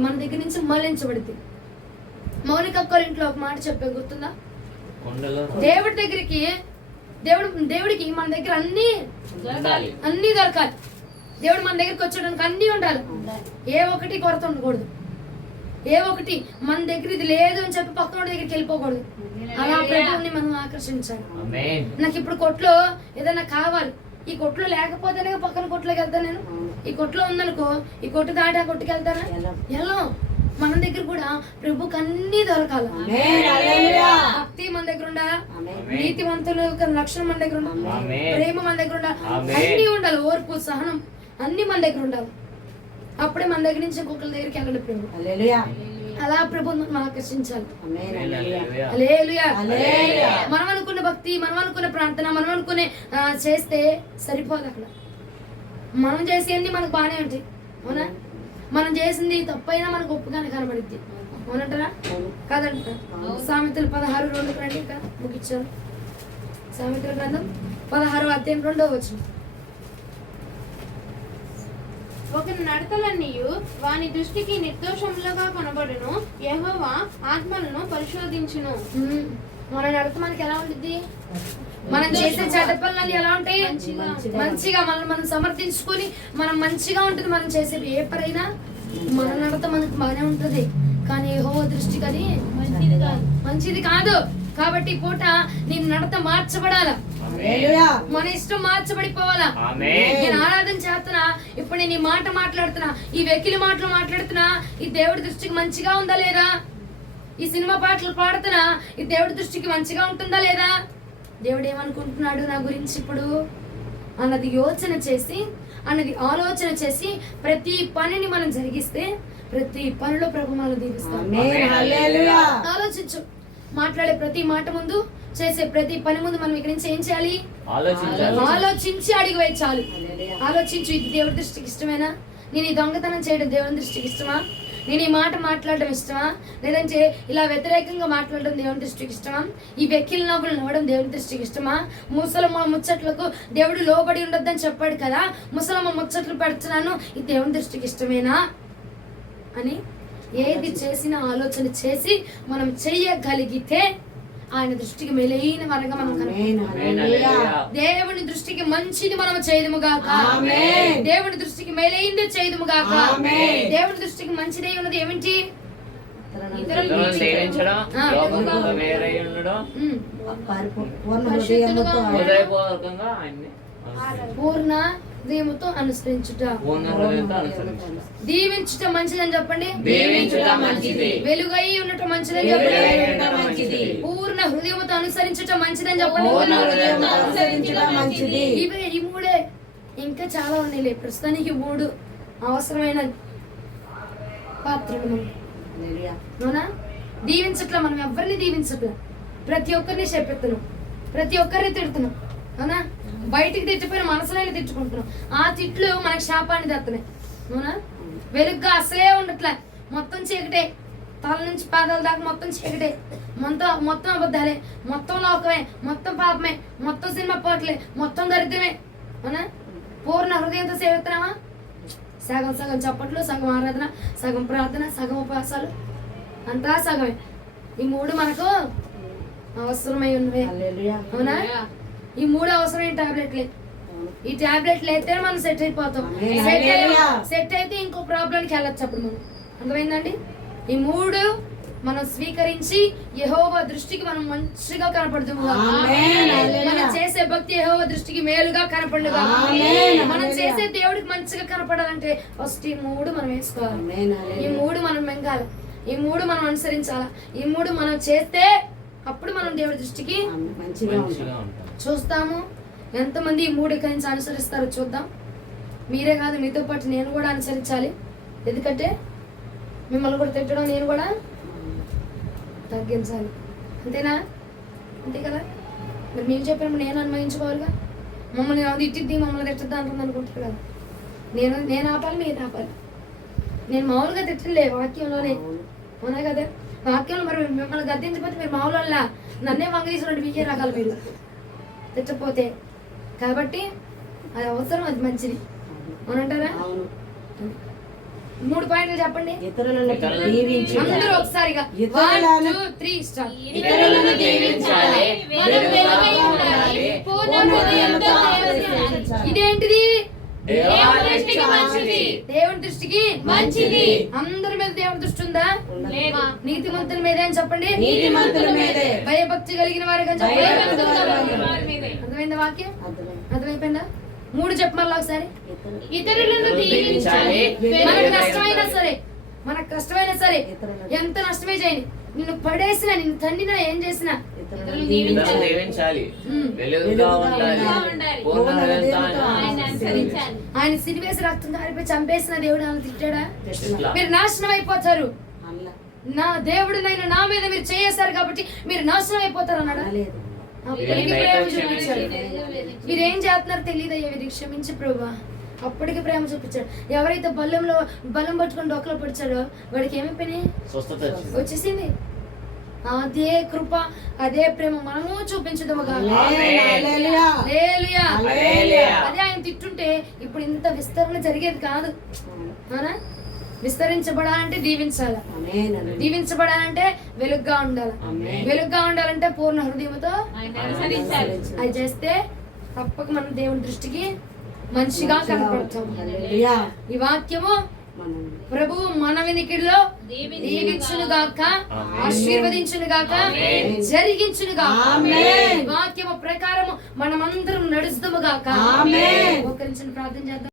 మన దగ్గర నుంచి మళ్లించబడింది. మౌనిక అక్క ఇంట్లో ఒక మాట చెప్పే గుర్తుందా? దేవుడి దగ్గరికి దేవుడికి మన దగ్గర అన్ని దొరకాలి. దేవుడు మన దగ్గరికి వచ్చేయడానికి అన్ని ఉండాలి, ఏ ఒక్కటి కొరత ఉండకూడదు. ఏ ఒక్కటి మన దగ్గర ఇది లేదు అని చెప్పి పక్కన దగ్గరికి వెళ్ళిపోకూడదు. అలా ప్రభువుని మనం ఆకర్షించాలి. నాకు ఇప్పుడు కొట్లో ఏదైనా కావాలి, ఈ కొట్లో లేకపోతేనే పక్కన కొట్లోకి వెళ్తాను. నేను ఈ కొట్లో ఉందనుకో, ఈ కొట్టు దాటి ఆ కొట్టుకి వెళ్తానా? వెళ్ళం. మన దగ్గర కూడా ప్రభుకి అన్ని దొరకాలి. భక్తి మన దగ్గర ఉండాలా, నీతివంతులు లక్షణం మన దగ్గర ఉండాలి, ప్రేమ మన దగ్గర ఉండాలి, అన్ని ఉండాలి, ఓర్పు సహనం అన్ని మన దగ్గర ఉండాలి. అప్పుడే మన దగ్గర నుంచి ఇంకొకరి దగ్గరికి వెళ్ళాలి ప్రభు. హల్లెలూయా. అలా ప్రభుని మనం ఆకర్షించాలి. ఆమేన్. హల్లెలూయా. హల్లెలూయా. హల్లెలూయా. మనం అనుకున్న భక్తి, మనం అనుకున్న ప్రార్థన, మనం అనుకునే చేస్తే సరిపోదు. అక్కడ మనం చేసేది మనకు బాగానే ఉంటాయి. అవునా? మనం చేసింది తప్పైనా మనకు ఒప్పుగానే కనబడుద్ది. అవునంటారా? కాదంటారా? సామెతలు 16:2 రండి, ఇంకా ముగించాను. సామెతల గ్రంథం 16:2 ఒకరి నడతలన్నీయు వాని దృష్టికి నిర్దోషములుగా కనబడును, యెహోవా ఆత్మలను పరిశోధించును. మన నడత మనకి ఎలా ఉంటుంది? మనం చేసే చెడ్డ పనులు ఎలా ఉంటాయి? మంచిగా మనం సమర్థించుకొని మనం మంచిగా ఉంటుంది. మనం చేసే ఏ పరైనా మన నడత మనకు బాగానే ఉంటది, కానీ యెహోవా దృష్టికి అది మంచిది కాదు. కాబట్టి పూట నీ నడత మార్చబడాల, మన ఇష్టం మార్చబడిపోవాలా. నేను ఆరాధన చేస్తున్నా, ఇప్పుడు నేను ఈ మాట మాట్లాడుతున్నా, ఈ వెకిలి మాటలు మాట్లాడుతున్నా, ఈ దేవుడి దృష్టికి మంచిగా ఉందా లేదా? ఈ సినిమా పాటలు పాడుతున్నా, ఈ దేవుడి దృష్టికి మంచిగా ఉంటుందా లేదా? దేవుడు ఏమనుకుంటున్నాడు నా గురించి ఇప్పుడు అన్నది ఆలోచన చేసి ప్రతి పనిని మనం జరిగిస్తే ప్రతి పనిలో ప్రభు మనం దీవిస్తాం. ఆలోచించు. మాట్లాడే ప్రతి మాట ముందు, చేసే ప్రతి పని ముందు మనం ఇక్కడి నుంచి ఏం చేయాలి? ఆలోచించి అడిగి వేయాలి. ఆలోచించు, ఇది దేవుడి దృష్టికి ఇష్టమేనా? నేను ఈ దొంగతనం చేయడం దేవుని దృష్టికి ఇష్టమా? నేను ఈ మాట మాట్లాడడం ఇష్టమా? లేదంటే ఇలా వ్యతిరేకంగా మాట్లాడడం దేవుని దృష్టికి ఇష్టమా? ఈ వెక్కిలి నవ్వులు నవ్వడం దేవుని దృష్టికి ఇష్టమా? ముసలమ్మ ముచ్చట్లకు దేవుడు లోబడి ఉండొద్దని చెప్పాడు కదా, ముసలమ్మ ముచ్చట్లు పెడుతున్నాను, ఇది దేవుని దృష్టికి ఇష్టమేనా అని ఏది చేసినా ఆలోచన చేసి మనం చెయ్యగలిగితే ఆయన దృష్టికి మెలైన వరగా మనం దేవుని దృష్టికి మంచిది మనం చేయదుముగాక. దేవుని దృష్టికి మెలైంది చేయదుముగాక. దేవుని దృష్టికి మంచిదే ఉన్నది ఏమిటి? పూర్ణ హృదయముతో అనుసరించుట. దీవించుట మంచిదని చెప్పండి. వెలుగై ఉండటం మంచిదని చెప్పండి. పూర్ణ హృదయముతో అనుసరించుట మంచిదని చెప్పండి. ఈ మూడే, ఇంకా చాలా ఉన్నాయి. ప్రస్తుతానికి 3 అవసరమైన పాత్రలు. అవునా? దీవించట్లా, మనం ఎవరిని దీవించట్లా, ప్రతి ఒక్కరిని చెప్పెత్తున్నాం, ప్రతి ఒక్కరిని తిడుతున్నాం. అవునా? బయటికి తిట్టిపోయిన మనసులైన తిట్టుకుంటున్నాం. ఆ తిట్లు మనకి శాపాన్ని తెస్తున్నాయి. అవునా? వెలుగ్గా అసలే ఉండట్లే, మొత్తం చీకటే, తల నుంచి పాదాల దాకా మొత్తం చీకటే, మొత్తం అబద్ధాలే, మొత్తం లోకమే, మొత్తం పాపమే, మొత్తం సినిమా పాటలే, మొత్తం దరిద్రమే. అవునా? పూర్ణ హృదయంతో సేవిస్తున్నామా? సగం సగం చప్పట్లు, సగం ఆరాధన, సగం ప్రార్థన, సగం ఉపవాసాలు, అంతా సగమే. ఈ మూడు మనకు అవసరమై ఉన్నవే. హల్లెలూయా. అవునా? ఈ మూడు అవసరమైన టాబ్లెట్లే. ఈ టాబ్లెట్లు అయితే మనం సెట్ అయిపోతాం. సెట్ అయితే ఇంకో ప్రాబ్లంకి వెళ్ళొచ్చు అప్పుడు మనం. అర్థమైందండి? ఈ మూడు మనం స్వీకరించి యెహోవా దృష్టికి మనం మంచిగా కనపడుతుంది. మనం చేసే భక్తి యెహోవా దృష్టికి మేలుగా కనపడుగా. మనం చేసే దేవుడికి మంచిగా కనపడాలంటే ఫస్ట్ ఈ మూడు మనం వేసుకోవాలి. ఈ మూడు మనం మెంగాలి, ఈ మూడు మనం అనుసరించాలి, ఈ మూడు మనం చేస్తే అప్పుడు మనం దేవుడి దృష్టికి మంచిగా చూస్తాము. ఎంతమంది ఈ మూడు ఇక్కడి నుంచి అనుసరిస్తారో చూద్దాం. మీరే కాదు, మీతో పాటు నేను కూడా అనుసరించాలి. ఎందుకంటే మిమ్మల్ని కూడా తిట్టడం నేను కూడా తగ్గించాలి. అంతేనా? అంతే కదా? మరి మీరు చెప్పినప్పుడు నేను అన్వయించుకోవాలిగా. మమ్మల్ని తిట్టిద్ది, మమ్మల్ని తిట్టద్దా అంటుంది అనుకుంటారు కదా. నేను ఆపాలి, మీరు ఆపాలి. నేను మామూలుగా తిట్టలే, వాక్యంలోనే. అవునా కదా? వాక్యంలో మరి మిమ్మల్ని గద్దించకపోతే మీరు మామూలు వల్ల నన్నే వంగేసినట్టు మీకే రకాలు మీరు తిట్టపోతే. కాబట్టి అది అవసరం, అది మంచిది. అవునంటారా? 3 పాయింట్లు చెప్పండి అందరూ ఒకసారిగా. 1 2 3 స్టార్ట్. ఇతరులను దీవించాలి, మనం వెలుగై ఉండాలి, పూర్ణ హృదయంతో సేవించాలి. ఇదేంటిది? దేవుని దృష్టికి మంచిది. దేవుని దృష్టికి మంచిది. అందరి మీద దేవుని దృష్టి ఉందా? లేదు. నీతిమంతుల మీద అని చెప్పండి. నీతిమంతుల మీదే. భయభక్తి కలిగిన వారికి అని చెప్పండి. అర్థమైందా వాక్యం? అర్థమైపోయిందా? 3 చెప్ప మళ్ళీ ఒకసారి. ఇతరులను దీవించాలి, మనకు నష్టమైనా సరే, మనకు కష్టమైనా సరే, ఎంత నష్టమే చేయని, నిన్ను పడేసినా, నిన్ను తన్నినా, ఏం చేసినా ఇతరులను దీవించాలి, వెలుగుగా ఉండాలి, పూర్ణ హృదయంతో అనుసరించాలి. ఆయన సిరివేసి రక్తం కారిపోయి చంపేసిన దేవుడు ఆయన తిట్టాడా? ఇట్లా. మీరు నాశనం అయిపోతారు. నా దేవుడు నా మీద మీరు చేయేశారు కాబట్టి మీరు నాశనం అయిపోతారు అన్నాడా? అప్పటికి ప్రేమ చూపించాడు. మీరేం చేస్తున్నారో తెలియదు అయ్యా, వీరికి క్షమించి ప్రభువా. అప్పటికి ప్రేమ చూపించాడు. ఎవరైతే బలం పట్టుకొని డొక్కలో పడిచాడో వాడికి ఏమైపోయినాయి? స్వస్థత వచ్చింది. వచ్చేసింది. అదే కృప, అదే ప్రేమ మనము చూపించదము. అదే ఆయన తిట్టుంటే ఇప్పుడు ఇంత విస్తరణ జరిగేది కాదు. అవునా? విస్తరించబడాలంటే దీవించాలి, దీవించబడాలంటే వెలుగ్గా ఉండాలి, వెలుగ్గా ఉండాలంటే పూర్ణ హృదయంతో అది చేస్తే తప్పక మనం దేవుని దృష్టికి మంచిగా కనపడతాం. ఈ వాక్యము ప్రభువు మన వినికిడిలో దీవించునుగాక, ఆశీర్వదించునుగాక, జరిగించునుగాక. వాక్యము ప్రకారము మనమందరం నడుస్తాము గాక. ఒకరి ప్రార్థన చేద్దాం.